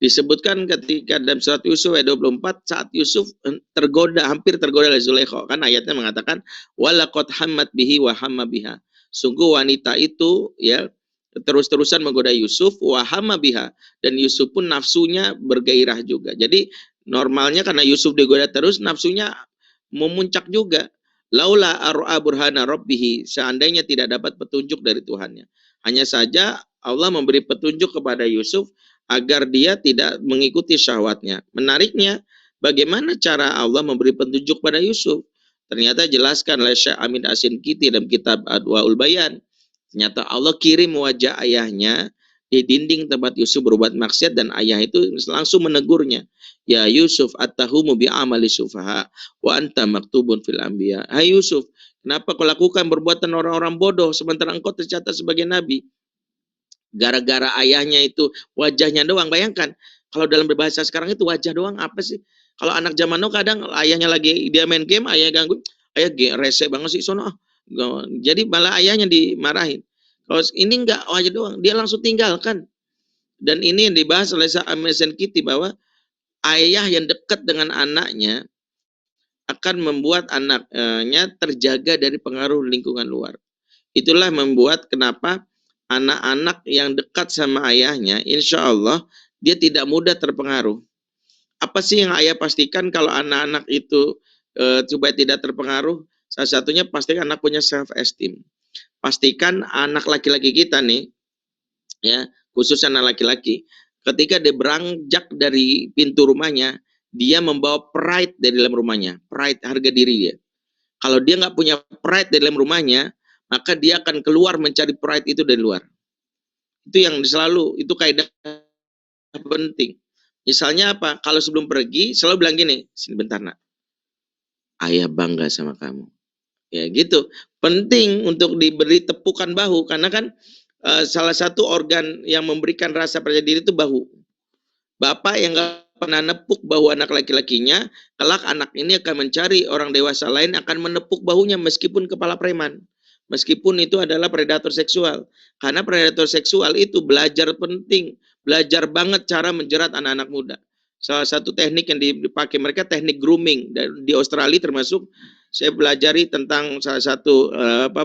disebutkan ketika dalam surat Yusuf ayat 24 saat Yusuf hampir tergoda oleh Zulaikha, kan ayatnya mengatakan walaqad hammat bihi wa hamma biha. Sungguh wanita itu ya terus-terusan menggoda Yusuf wa hamma biha, dan Yusuf pun nafsunya bergairah juga. Jadi normalnya karena Yusuf digoda terus, nafsunya memuncak juga. Laula ar'a burhana rabbihi, seandainya tidak dapat petunjuk dari Tuhannya. Hanya saja Allah memberi petunjuk kepada Yusuf agar dia tidak mengikuti syahwatnya. Menariknya, bagaimana cara Allah memberi petunjuk pada Yusuf? Ternyata jelaskan oleh Syekh Amin Asy-Syinkiti dalam kitab Adwaul Bayan. Ternyata Allah kirim wajah ayahnya di dinding tempat Yusuf berbuat maksiat, dan ayah itu langsung menegurnya. Ya Yusuf, attahumu bi amali sufaha wa anta maktubun fil anbiya. Hai Yusuf, kenapa kau lakukan perbuatan orang-orang bodoh sementara engkau tercatat sebagai nabi? Gara-gara ayahnya itu wajahnya doang. Bayangkan kalau dalam berbahasa sekarang itu wajah doang apa sih? Kalau anak zaman now kadang ayahnya lagi dia main game, ayah ganggu, ayah rese banget sih sono. Jadi malah ayahnya dimarahin. Kalau ini enggak wajah doang, dia langsung tinggalkan. Dan ini yang dibahas oleh Amazon Kitty, bahwa ayah yang dekat dengan anaknya akan membuat anaknya terjaga dari pengaruh lingkungan luar. Itulah membuat kenapa anak-anak yang dekat sama ayahnya, insya Allah dia tidak mudah terpengaruh. Apa sih yang ayah pastikan kalau anak-anak itu supaya tidak terpengaruh? Salah satunya pastikan anak punya self esteem. Pastikan anak laki-laki kita nih, ya khususnya anak laki-laki, ketika dia beranjak dari pintu rumahnya, dia membawa pride dari dalam rumahnya, pride, harga diri dia. Kalau dia nggak punya pride di dalam rumahnya, maka dia akan keluar mencari pride itu dari luar. Itu yang selalu, itu kaidah penting. Misalnya apa? Kalau sebelum pergi, selalu bilang gini, sini bentar nak, ayah bangga sama kamu. Ya gitu. Penting untuk diberi tepukan bahu, karena kan salah satu organ yang memberikan rasa percaya diri itu bahu. Bapak yang nggak pernah nepuk bahu anak laki-lakinya, kelak anak ini akan mencari orang dewasa lain akan menepuk bahunya meskipun kepala preman. Meskipun itu adalah predator seksual. Karena predator seksual itu belajar penting, belajar banget cara menjerat anak-anak muda. Salah satu teknik yang dipakai mereka teknik grooming. Di Australia termasuk saya pelajari tentang salah satu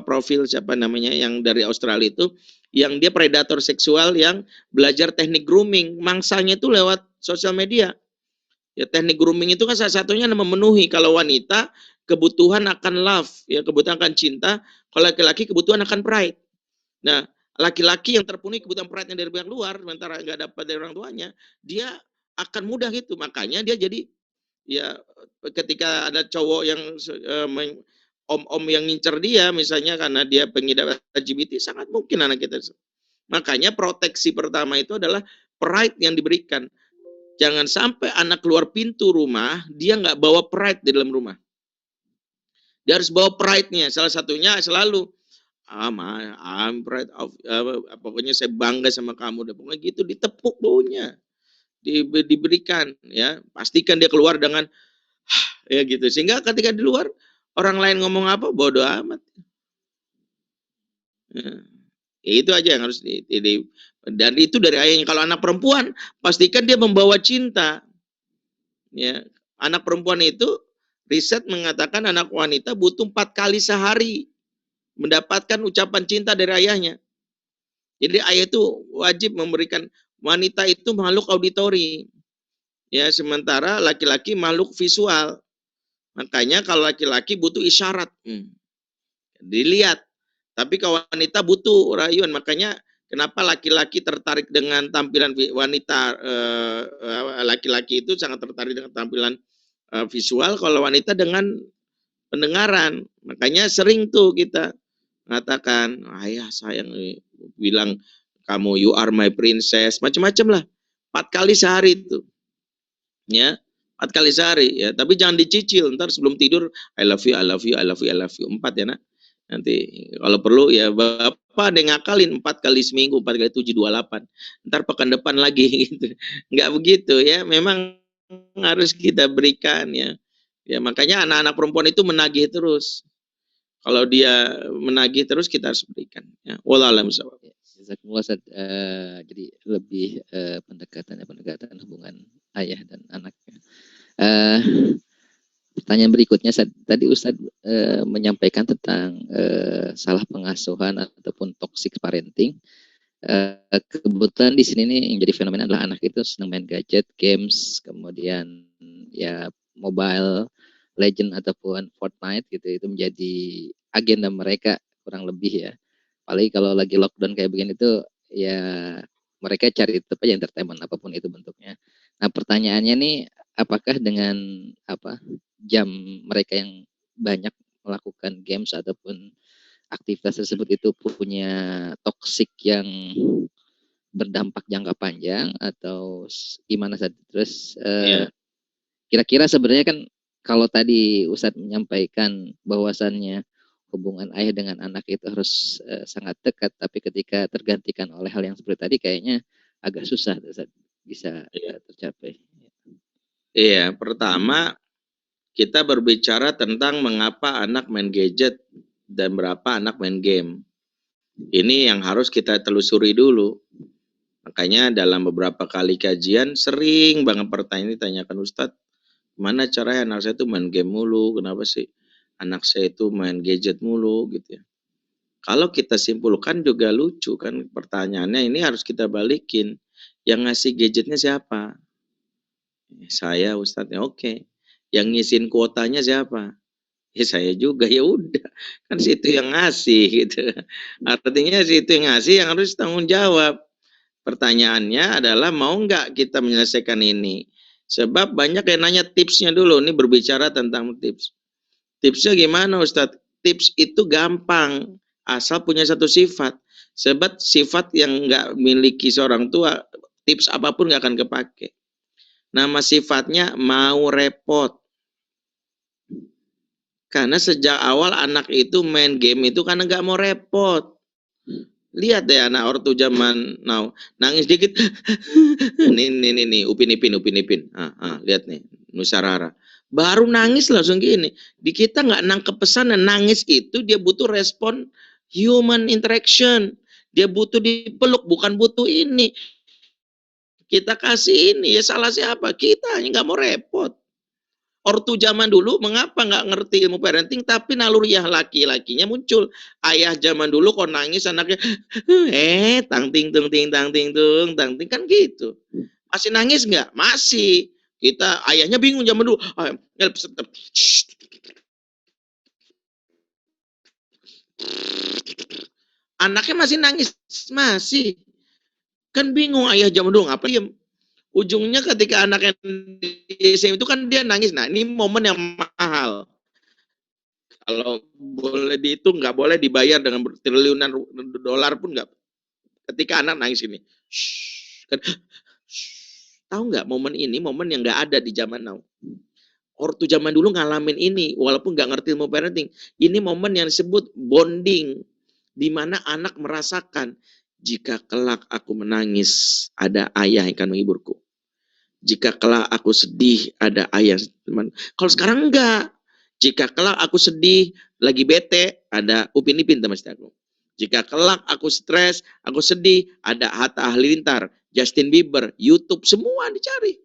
profil siapa namanya yang dari Australia itu, yang dia predator seksual yang belajar teknik grooming, mangsanya itu lewat sosial media. Ya, teknik grooming itu kan salah satunya memenuhi, kalau wanita kebutuhan akan love, ya kebutuhan akan cinta, kalau laki-laki kebutuhan akan pride. Nah, laki-laki yang terpenuhi kebutuhan pride-nya dari pihak luar, sementara nggak dapat dari orang tuanya, dia akan mudah gitu. Makanya dia jadi, ya ketika ada cowok yang om-om yang ngincer dia, misalnya karena dia pengidap LGBT, sangat mungkin anak kita. Makanya proteksi pertama itu adalah pride yang diberikan. Jangan sampai anak keluar pintu rumah, dia nggak bawa pride di dalam rumah. Dia harus bawa pride-nya. Salah satunya selalu, I'm proud of, pokoknya saya bangga sama kamu. Pokoknya gitu, ditepuk baunya. Diberikan, ya. Pastikan dia keluar dengan, ya gitu. Sehingga ketika di luar, orang lain ngomong apa, bodoh amat. Ya. Itu aja yang harus dan itu dari ayahnya. Kalau anak perempuan, pastikan dia membawa cinta. Ya, anak perempuan itu riset mengatakan anak wanita butuh 4 kali sehari mendapatkan ucapan cinta dari ayahnya. Jadi ayah itu wajib memberikan, wanita itu makhluk auditori. Ya, sementara laki-laki makhluk visual. Makanya kalau laki-laki butuh isyarat. Dilihat. Tapi kalau wanita butuh rayuan. Makanya kenapa laki-laki tertarik dengan tampilan wanita, laki-laki itu sangat tertarik dengan tampilan visual, kalau wanita dengan pendengaran. Makanya sering tuh kita mengatakan, ayah sayang, bilang kamu you are my princess, macam-macam lah. 4 kali sehari itu. Ya, 4 kali sehari ya, tapi jangan dicicil. Ntar sebelum tidur I love you, I love you, I love you, I love you. 4 ya nak. Nanti kalau perlu ya bapak ada ngakalin 4 kali seminggu, 4 kali 7, 28. Ntar pekan depan lagi gitu. Enggak begitu ya, memang harus kita berikan ya. Ya makanya anak-anak perempuan itu menagih terus. Kalau dia menagih terus kita harus berikan ya. Wallahu a'lam bishawab. Jazakumullah, Ustaz. Jadi lebih pendekatan hubungan ayah dan anaknya. Pertanyaan berikutnya, tadi Ustaz menyampaikan tentang salah pengasuhan ataupun toxic parenting. Kebetulan di sini nih yang jadi fenomena adalah anak itu senang main gadget, games, kemudian ya mobile legend ataupun Fortnite gitu, itu menjadi agenda mereka kurang lebih ya. Apalagi kalau lagi lockdown kayak begini tuh ya mereka cari tetap aja entertainment apapun itu bentuknya. Nah pertanyaannya nih, apakah dengan jam mereka yang banyak melakukan games ataupun aktivitas tersebut itu punya toksik yang berdampak jangka panjang atau gimana saja. Terus Iya, kira-kira sebenarnya kan kalau tadi Ustadz menyampaikan bahwasannya hubungan ayah dengan anak itu harus sangat dekat, tapi ketika tergantikan oleh hal yang seperti tadi kayaknya agak susah Ustadz bisa iya. tercapai. Iya, pertama kita berbicara tentang mengapa anak main gadget dan berapa anak main game. Ini yang harus kita telusuri dulu. Makanya dalam beberapa kali kajian sering banget pertanyaan ini ditanyakan Ustadz, gimana caranya anak saya itu main game mulu, kenapa sih anak saya itu main gadget mulu gitu ya. Kalau kita simpulkan juga lucu kan pertanyaannya, ini harus kita balikin. Yang ngasih gadgetnya siapa? Saya Ustadznya, oke. Yang ngisin kuotanya siapa? Ya saya juga, ya udah. Kan situ yang ngasih gitu. Artinya situ yang ngasih yang harus tanggung jawab. Pertanyaannya adalah mau nggak kita menyelesaikan ini? Sebab banyak yang nanya tipsnya dulu. Ini berbicara tentang tips. Tipsnya gimana Ustadz? Tips itu gampang. Asal punya satu sifat. Sebab sifat yang nggak miliki seorang tua, tips apapun nggak akan kepake. Nama sifatnya mau repot. Karena sejak awal anak itu main game itu karena nggak mau repot. Lihat deh anak ortu zaman now, nangis dikit, nih, Upin Ipin, lihat nih, Nusarara, baru nangis langsung gini. Di kita nggak nangkep pesan dan nangis itu dia butuh respon human interaction, dia butuh dipeluk bukan butuh ini. Kita kasih ini ya salah siapa? Kita nggak mau repot. Ortu zaman dulu mengapa nggak ngerti ilmu parenting tapi naluriah laki-lakinya muncul. Ayah zaman dulu kok nangis anaknya tang ting tung ting tang ting tung tang ting kan gitu. Masih nangis nggak? Masih. Kita ayahnya bingung zaman dulu. Anaknya masih nangis, masih. Kan bingung ayah zaman dulu ngapain? Ujungnya ketika anaknya di SM itu kan dia nangis. Nah, ini momen yang mahal. Kalau boleh dihitung nggak boleh dibayar dengan triliunan dolar pun nggak. Ketika anak nangis ini, kan, tahu nggak momen ini momen yang nggak ada di zaman now. Ortu zaman dulu ngalamin ini walaupun nggak ngerti ilmu parenting. Ini momen yang disebut bonding, di mana anak merasakan jika kelak aku menangis ada ayah yang akan menghiburku. Jika kelak aku sedih ada ayah teman. Kalau sekarang enggak. Jika kelak aku sedih, lagi bete, ada Upin Ipin teman aku. Jika kelak aku stres, aku sedih, ada Hatta Halilintar, Justin Bieber, YouTube, semua dicari.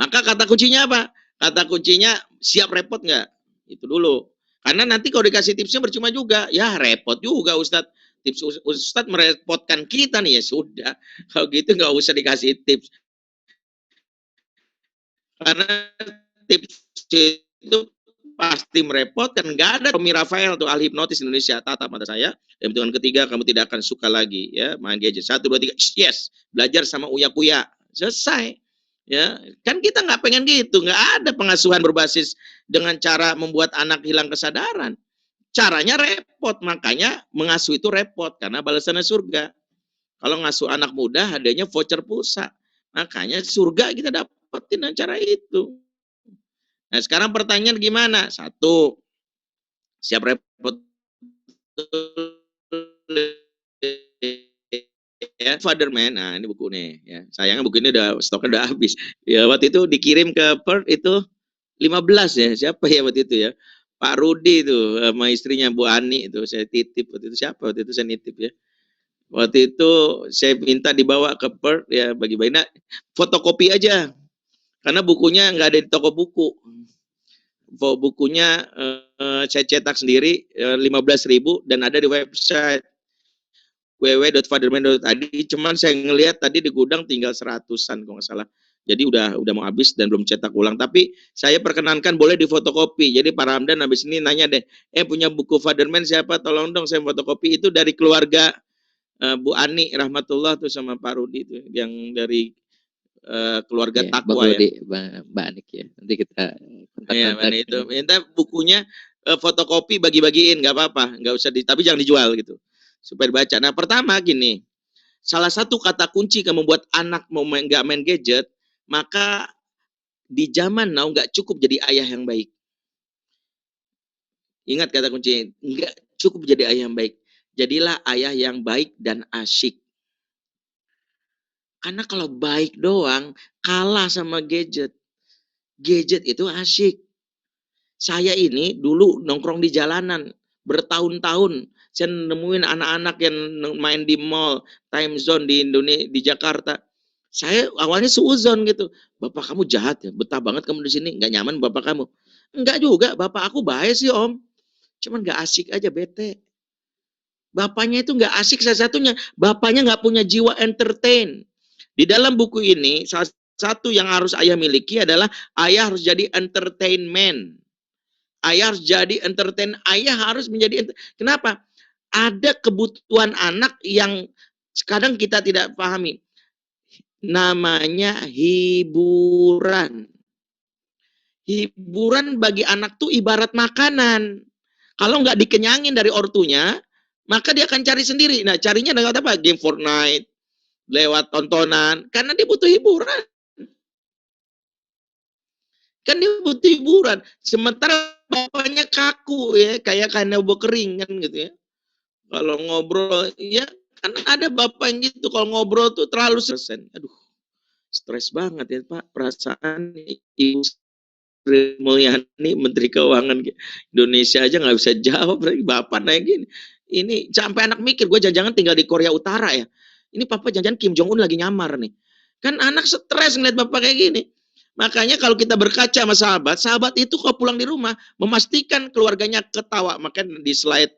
Maka kata kuncinya apa? Kata kuncinya siap repot nggak? Itu dulu. Karena nanti kalau dikasih tipsnya percuma juga. Ya repot juga Ustadz. Tips Ustadz merepotkan kita nih ya sudah. Kalau gitu nggak usah dikasih tips. Karena tips itu pasti merepotkan. Nggak ada Romi Rafael tuh ahli hipnotis Indonesia, tatap mata saya, dan hitungan ketiga kamu tidak akan suka lagi ya main gadget. 1, 2, 3, yes, belajar sama uya-kuya, selesai. Ya kan kita nggak pengen gitu, nggak ada pengasuhan berbasis dengan cara membuat anak hilang kesadaran. Caranya repot, makanya mengasuh itu repot karena balasannya surga. Kalau ngasuh anak muda hadiahnya voucher pulsa, makanya surga kita dapetin dengan cara itu. Nah sekarang pertanyaan gimana? 1, siap repot ya, Fatherman. Nah ini buku nih ya. Sayangnya buku ini stoknya udah habis. Ya waktu itu dikirim ke Perth itu 15 ya. Siapa ya waktu itu ya? Pak Rudi itu sama istrinya Bu Ani itu saya titip waktu itu. Siapa waktu itu saya nitip ya. Waktu itu saya minta dibawa ke Perth ya bagi-bagi. Nah, fotokopi aja. Karena bukunya nggak ada di toko buku. Bukunya saya cetak sendiri 15.000 dan ada di website www.fatherman.id. Cuman saya ngelihat tadi di gudang tinggal 100-an kalau nggak salah. Jadi udah mau habis dan belum cetak ulang. Tapi saya perkenankan boleh difotokopi. Jadi Pak Ramdan habis ini nanya deh, punya buku Fatherman siapa? Tolong dong saya fotokopi. Itu dari keluarga Bu Ani rahmatullah tuh sama Pak Rudi tuh yang dari keluarga Ya, Bang takwa ya. Rudi, Mbak Anik ya. Nanti kita Iya, kontak-kontak. mana itu. Minta bukunya fotokopi bagi-bagiin, nggak apa-apa, nggak usah tapi jangan dijual gitu, supaya dibaca. Nah, pertama gini, salah satu kata kunci yang membuat anak mau nggak main gadget, maka di zaman now nggak cukup jadi ayah yang baik. Ingat kata kunci, nggak cukup jadi ayah yang baik. Jadilah ayah yang baik dan asyik. Karena kalau baik doang, kalah sama gadget. Gadget itu asyik. Saya ini dulu nongkrong di jalanan bertahun-tahun. Saya nemuin anak-anak yang main di mall, time zone di Indonesia, di Jakarta. Saya awalnya suuzon gitu. Bapak kamu jahat ya, betah banget kamu di sini, nggak nyaman bapak kamu. Enggak juga, bapak aku baik sih om. Cuman nggak asik aja, bete. Bapaknya itu nggak asik salah satunya. Bapaknya nggak punya jiwa entertain. Di dalam buku ini, salah satu yang harus ayah miliki adalah ayah harus jadi entertainment. Ayah harus jadi entertain. Ayah harus menjadi kenapa? Ada kebutuhan anak yang kadang kita tidak pahami. Namanya hiburan. Hiburan bagi anak tuh ibarat makanan. Kalau nggak dikenyangin dari ortunya, maka dia akan cari sendiri. Nah, carinya dengan apa? Game Fortnite, lewat tontonan. Karena dia butuh hiburan. Kan dia butuh hiburan. Sementara bapaknya kaku ya, kayak kanebo kering kan gitu ya. Kalau ngobrol, ya kan ada bapak yang gitu, kalau ngobrol tuh terlalu sesen. Aduh, stres banget ya Pak, perasaan Ibu Sri Mulyani, Menteri Keuangan Indonesia aja nggak bisa jawab, bapak naik gini. Ini sampai anak mikir, gue jangan-jangan tinggal di Korea Utara ya. Ini papa jangan-jangan Kim Jong Un lagi nyamar nih. Kan anak stres ngeliat bapak kayak gini. Makanya kalau kita berkaca sama sahabat, sahabat itu kalau pulang di rumah memastikan keluarganya ketawa. Makanya di slide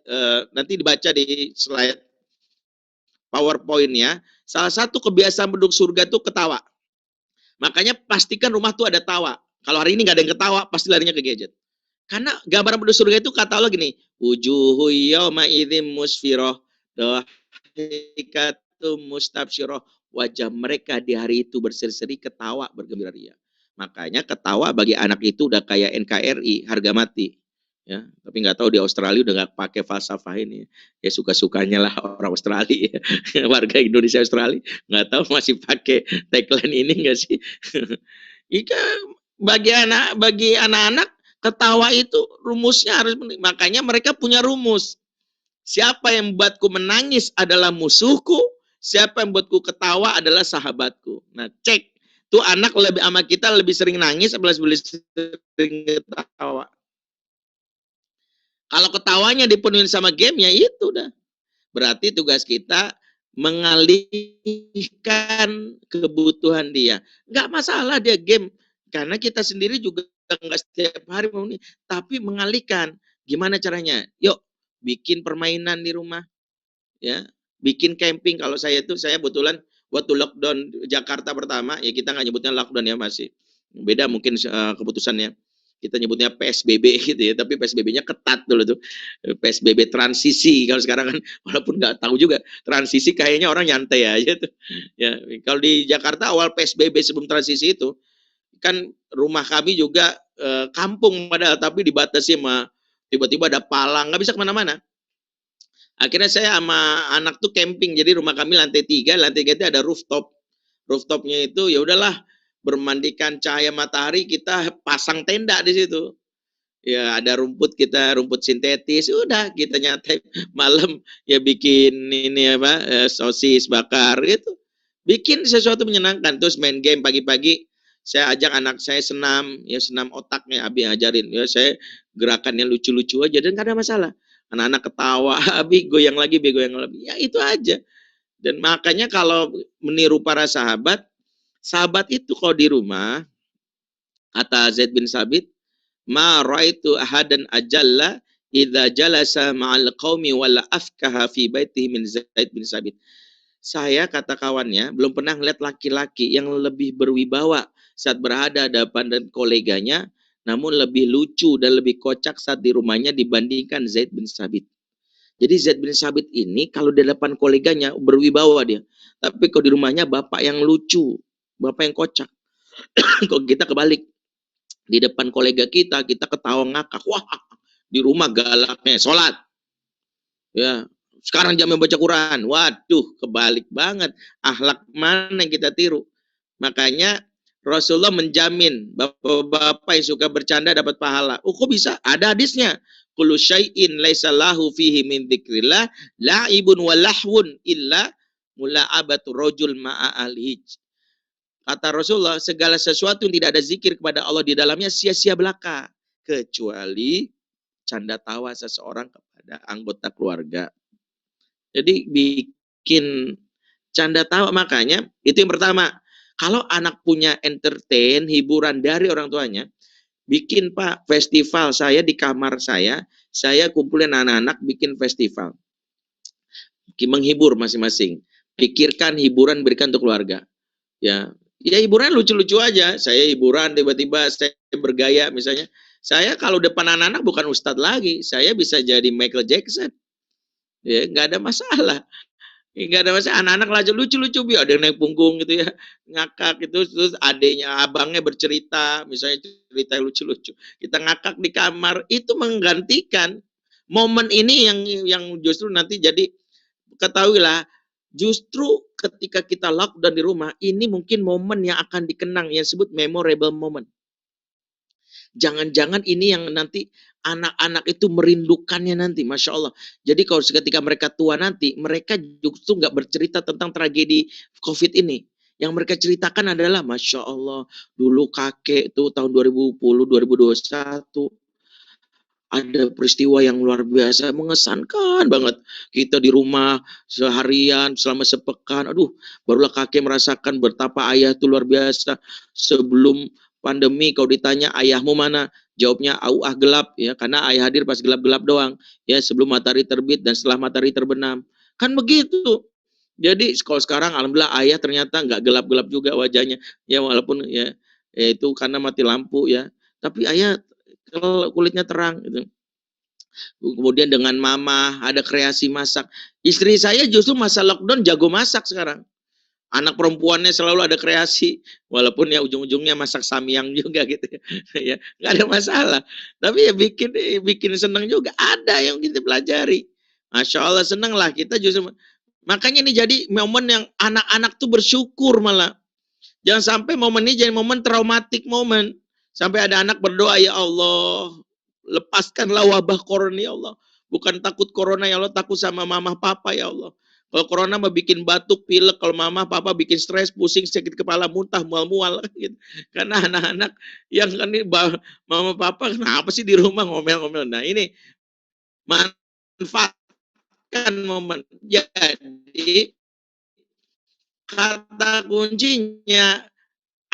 nanti dibaca di slide PowerPoint-nya, salah satu kebiasaan penduduk surga itu ketawa. Makanya pastikan rumah tuh ada tawa. Kalau hari ini nggak ada yang ketawa, pasti larinya ke gadget. Karena gambaran penduduk surga itu kata Allah gini, wujuhu yawma idzim musfiroh, dohikatu mustabsyiroh, wajah mereka di hari itu berseri-seri, ketawa, bergembira ria. Makanya ketawa bagi anak itu udah kayak NKRI, harga mati. Ya, tapi nggak tahu di Australia udah nggak pakai falsafah ini. Ya suka-sukanya lah orang Australia, warga Indonesia Australia nggak tahu masih pakai tagline ini nggak sih? Ika bagi anak-anak ketawa itu rumusnya harus, makanya mereka punya rumus. Siapa yang membuatku menangis adalah musuhku, siapa yang membuatku ketawa adalah sahabatku. Nah, cek tuh anak lebih sama kita lebih sering nangis atau lebih sering ketawa. Kalau ketawanya dipenuhi sama game, ya itu dah. Berarti tugas kita mengalihkan kebutuhan dia. Nggak masalah dia game. Karena kita sendiri juga nggak setiap hari memenuhi. Tapi mengalihkan. Gimana caranya? Yuk, bikin permainan di rumah. Ya, bikin camping. Kalau saya kebetulan waktu lockdown Jakarta pertama, ya kita nggak nyebutnya lockdown ya, masih beda mungkin keputusannya. Kita nyebutnya PSBB gitu ya, tapi PSBB-nya ketat dulu tuh. PSBB transisi, kalau sekarang kan walaupun nggak tahu juga, transisi kayaknya orang nyantai aja tuh. Ya, kalau di Jakarta awal PSBB sebelum transisi itu, kan rumah kami juga kampung padahal, tapi dibatasi sama tiba-tiba ada palang, nggak bisa kemana-mana. Akhirnya saya sama anak tuh camping, jadi rumah kami lantai 3 ada rooftop. Rooftopnya itu ya udahlah, bermandikan cahaya matahari, kita pasang tenda di situ. Ya ada rumput, kita rumput sintetis, udah kita nyantai malam ya bikin ini apa sosis bakar gitu. Bikin sesuatu menyenangkan, terus main game pagi-pagi. Saya ajak anak saya senam, ya senam otaknya, Abi ajarin. Ya saya gerakannya lucu-lucu aja dan gak ada masalah. Anak-anak ketawa, Abi goyang lagi, ya itu aja. Dan makanya kalau meniru para sahabat, sahabat itu kalau di rumah, kata Zaid bin Sabit, ma ra'aitu ahadan ajalla idza jalasa ma'al qaumi wala afkaha fi baitihi min Zaid bin Sabit. Saya, kata kawannya, belum pernah melihat laki-laki yang lebih berwibawa saat berhadapan dengan koleganya, namun lebih lucu dan lebih kocak saat di rumahnya dibandingkan Zaid bin Sabit. Jadi Zaid bin Sabit ini kalau di depan koleganya berwibawa dia, tapi kalau di rumahnya bapak yang lucu, bapak yang kocak. Kok kita kebalik, di depan kolega kita ketawa ngakak, wah di rumah galaknya sholat, ya sekarang jamnya baca Quran, waduh kebalik banget, akhlak mana yang kita tiru. Makanya Rasulullah menjamin bapak-bapak yang suka bercanda dapat pahala. Oh kok bisa? Ada hadisnya. Kullu syai'in laisa lahu fihi min dzikrillah la'ibun wa lahwun illa mula'abatu rajul ma'a ahlihi. Kata Rasulullah, segala sesuatu yang tidak ada zikir kepada Allah di dalamnya sia-sia belaka, kecuali canda tawa seseorang kepada anggota keluarga. Jadi bikin canda tawa, makanya itu yang pertama. Kalau anak punya entertain, hiburan dari orang tuanya, bikin Pak festival, saya di kamar saya kumpulin anak-anak bikin festival. Menghibur masing-masing. Pikirkan hiburan berikan untuk keluarga. Ya hiburan lucu-lucu aja. Saya hiburan tiba-tiba saya bergaya misalnya. Saya kalau depan anak-anak bukan ustadz lagi, saya bisa jadi Michael Jackson. Ya nggak ada masalah. Nggak ada masalah, anak-anak lucu-lucu, ada yang naik punggung gitu ya, ngakak gitu, terus adenya, abangnya bercerita, misalnya cerita yang lucu-lucu, kita ngakak di kamar, itu menggantikan momen ini yang justru nanti jadi, ketahuilah, justru ketika kita lockdown di rumah, ini mungkin momen yang akan dikenang, yang disebut memorable moment. Jangan-jangan ini yang nanti anak-anak itu merindukannya nanti, Masya Allah. Jadi kalau ketika mereka tua nanti, mereka justru nggak bercerita tentang tragedi COVID ini. Yang mereka ceritakan adalah, Masya Allah, dulu kakek tuh tahun 2020, 2021, ada peristiwa yang luar biasa, mengesankan banget. Kita di rumah seharian, selama sepekan, aduh, barulah kakek merasakan betapa ayah itu luar biasa. Sebelum pandemi, kalau ditanya ayahmu mana, jawabnya gelap, ya, karena ayah hadir pas gelap-gelap doang, ya, sebelum matahari terbit dan setelah matahari terbenam. Kan begitu. Jadi kalau sekarang alhamdulillah ayah ternyata nggak gelap-gelap juga wajahnya, ya walaupun ya itu karena mati lampu ya. Tapi ayah kalau kulitnya terang gitu. Kemudian dengan mama ada kreasi masak. Istri saya justru masa lockdown jago masak sekarang. Anak perempuannya selalu ada kreasi, walaupun ya ujung-ujungnya masak samyang juga gitu ya. Nggak ada masalah. Tapi ya bikin seneng juga. Ada yang kita pelajari. Masya Allah seneng lah kita justru. Makanya ini jadi momen yang anak-anak tuh bersyukur malah. Jangan sampai momen ini jadi momen traumatik momen. Sampai ada anak berdoa, ya Allah, lepaskanlah wabah corona ya Allah. Bukan takut corona ya Allah, takut sama mama papa ya Allah. Kalau corona mau bikin batuk, pilek, kalau mama papa bikin stres, pusing, sakit kepala, muntah, mual-mual gitu. Karena anak-anak yang kan ini mama papa kenapa sih di rumah ngomel-ngomel. Nah, ini manfaatkan momen. Jadi kata kuncinya,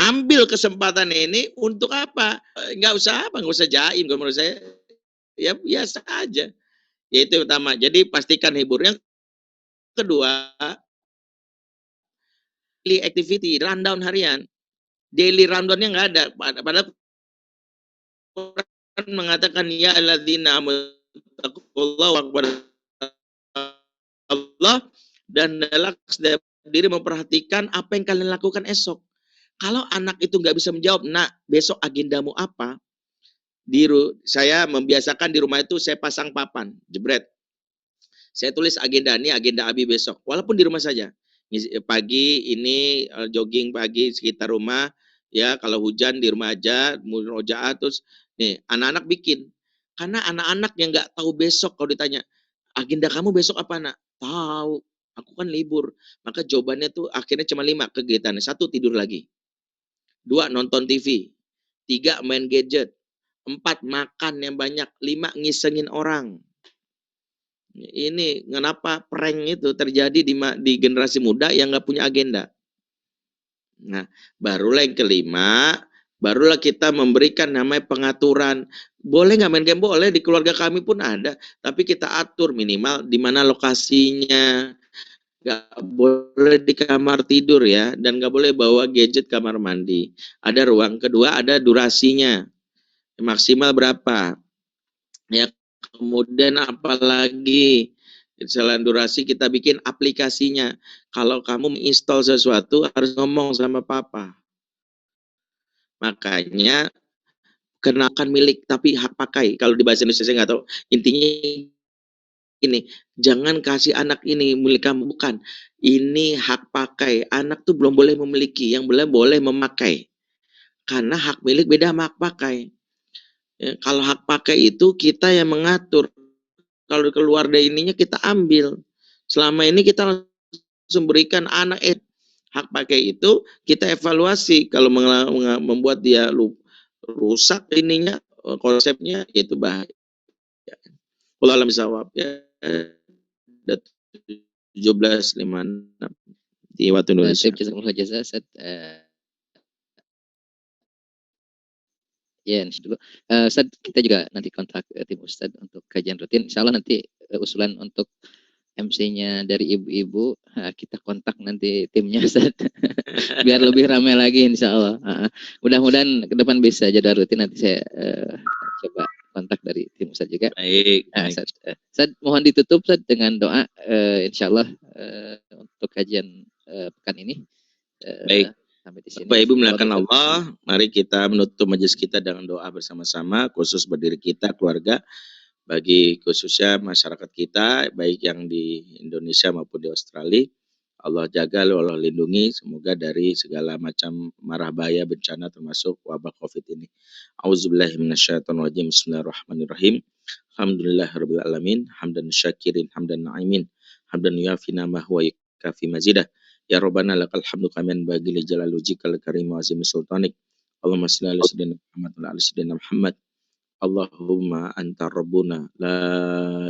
ambil kesempatan ini untuk apa? Nggak usah jaim kalau menurut saya. Ya biasa aja. Ya itu yang pertama. Jadi pastikan hibur. Yang kedua, daily activity, rundown harian. Daily rundownnya nggak ada. Padahal Quran mengatakan, ya alladzina amutaqullaha wa Allah, dan adalah diri memperhatikan apa yang kalian lakukan esok. Kalau anak itu nggak bisa menjawab, nak besok agendamu apa? Saya membiasakan di rumah itu saya pasang papan, jebret. Saya tulis agenda, ini agenda Abi besok, walaupun di rumah saja. Pagi ini jogging pagi sekitar rumah, ya kalau hujan di rumah aja, murojaah, terus nih anak-anak bikin. Karena anak-anak yang nggak tahu besok kalau ditanya, agenda kamu besok apa nak? Tahu, aku kan libur. Maka jawabannya tuh akhirnya cuma 5 kegiatannya. 1, tidur lagi. 2, nonton TV. 3, main gadget. 4, makan yang banyak. 5, ngisengin orang. Ini kenapa prank itu terjadi di generasi muda yang nggak punya agenda. Nah, barulah yang kelima, barulah kita memberikan namanya pengaturan. Boleh nggak main game? Boleh, di keluarga kami pun ada. Tapi kita atur minimal di mana lokasinya. Nggak boleh di kamar tidur ya. Dan nggak boleh bawa gadget kamar mandi. Ada ruang. Kedua, ada durasinya. Maksimal berapa. Ya, kemudian apalagi Selain durasi kita bikin aplikasinya. Kalau kamu menginstal sesuatu harus ngomong sama papa. Makanya kenakan milik tapi hak pakai. Kalau di bahasa Indonesia saya nggak tahu. Intinya ini, jangan kasih anak ini milik kamu, bukan. Ini hak pakai. Anak tuh belum boleh memiliki, yang boleh memakai. Karena hak milik beda sama hak pakai. Ya, kalau hak pakai itu kita yang mengatur. Kalau keluar dari ininya kita ambil. Selama ini kita langsung berikan anak hak pakai itu kita evaluasi. Kalau membuat dia rusak ininya, konsepnya, itu bahaya. Wallahu a'lam bishawab. Ya, 17.56 di waktu Indonesia. Jazakumullah jazaa, Ustaz. Ya, dulu. Ustaz, kita juga nanti kontak tim Ustaz untuk kajian rutin. Insya Allah nanti usulan untuk MC-nya dari ibu-ibu, kita kontak nanti timnya Ustaz. Biar lebih ramai lagi insya Allah. Mudah-mudahan ke depan bisa jadwal rutin, nanti saya coba kontak dari tim Ustaz juga. Baik. Ustaz, mohon ditutup Ustaz dengan doa, insya Allah untuk kajian pekan ini. Baik. Sampai di sini. Bapak Ibu melakukan Allah, mari kita menutup majelis kita dengan doa bersama-sama, khusus berdiri kita, keluarga, bagi khususnya masyarakat kita, baik yang di Indonesia maupun di Australia. Allah jaga, Allah lindungi, semoga dari segala macam marah bahaya bencana termasuk wabah COVID ini. Auzubillahi minasyaitonirrajim. Bismillahirrahmanirrahim. Alhamdulillahirabbil alamin, hamdan syakirin, hamdan na'imin, hamdan yafina ma huwa kafi mazidah. Ya Rabbana lakal hamdu kaman bagi li jalal wajhikal karim wa azimi sultanik. Allahumma shalli ala sayyidina Muhammad wa ala sayyidina Muhammad. Allahumma anta rabbuna la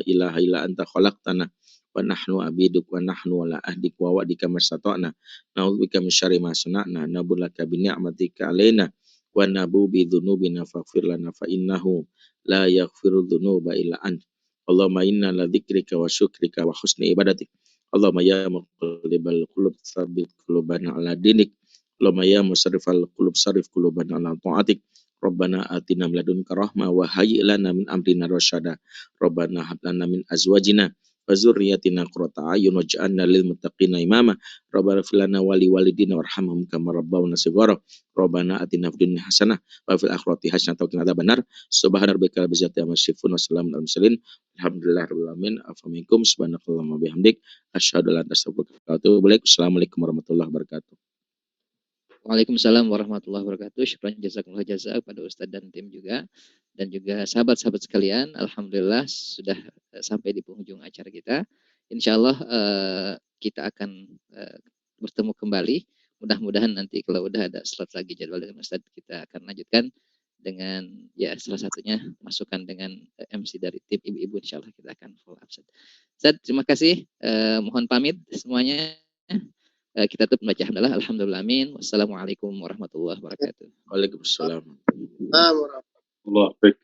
ilaha illa anta khalaqtana wa nahnu abiduk wa nahnu ala ahdik wa wa'dika mastata'na na'udzubika min syarri ma sana'na nabulaka bi ni'matika alaina wa nabu bi dzunubina faghfir lana fa innahu la yaghfiru dzunuba illa ant. Allahumma inna la dzikrika wa syukrika wa husni ibadatik. Allahumma ya muqallibal qulub tsabbit qulubana ala dinik. Allahumma ya musarrifal qulub sarrif qulubana ala ta'atik. Rabbana atina min ladunka rahmah wa hayyi lana min amrina rasyada. Rabbana hab lana min azwajina wa dzurriyyatina qurrata a'yun waj'alna lil muttaqina imama. Rabbana fil lana wa li walidina warhamhum kama rabbawna shighara. Rabbana atina fid dunya hasanah wa fil akhirati hasanah wa qina adzabannar. Subhana rabbika rabbil izzati amma yasifun wa salamun alal mursalin. Alhamdulillahirabbil alamin. Afamikum subhanakallahumma bihamdik asyhadu an la ilaha illa anta astaghfiruka wa atubu ilaik. Assalamualaikum warahmatullahi wabarakatuh. Waalaikumsalam warahmatullahi wabarakatuh. Syukran jazakumullah jazaa kepada Ustadz dan tim juga, dan juga sahabat-sahabat sekalian. Alhamdulillah sudah sampai di penghujung acara kita. Insya Allah kita akan bertemu kembali. Mudah-mudahan nanti kalau udah ada slot lagi jadwal dengan Ustadz, kita akan lanjutkan dengan ya salah satunya masukan dengan MC dari tim ibu-ibu. Insya Allah kita akan follow up. Ustadz, terima kasih. Mohon pamit semuanya. Kita tutup membaca hamdalah. Alhamdulillah amin. Wassalamualaikum warahmatullahi wabarakatuh. Waalaikumsalam. Warahmatullahi wabarakatuh.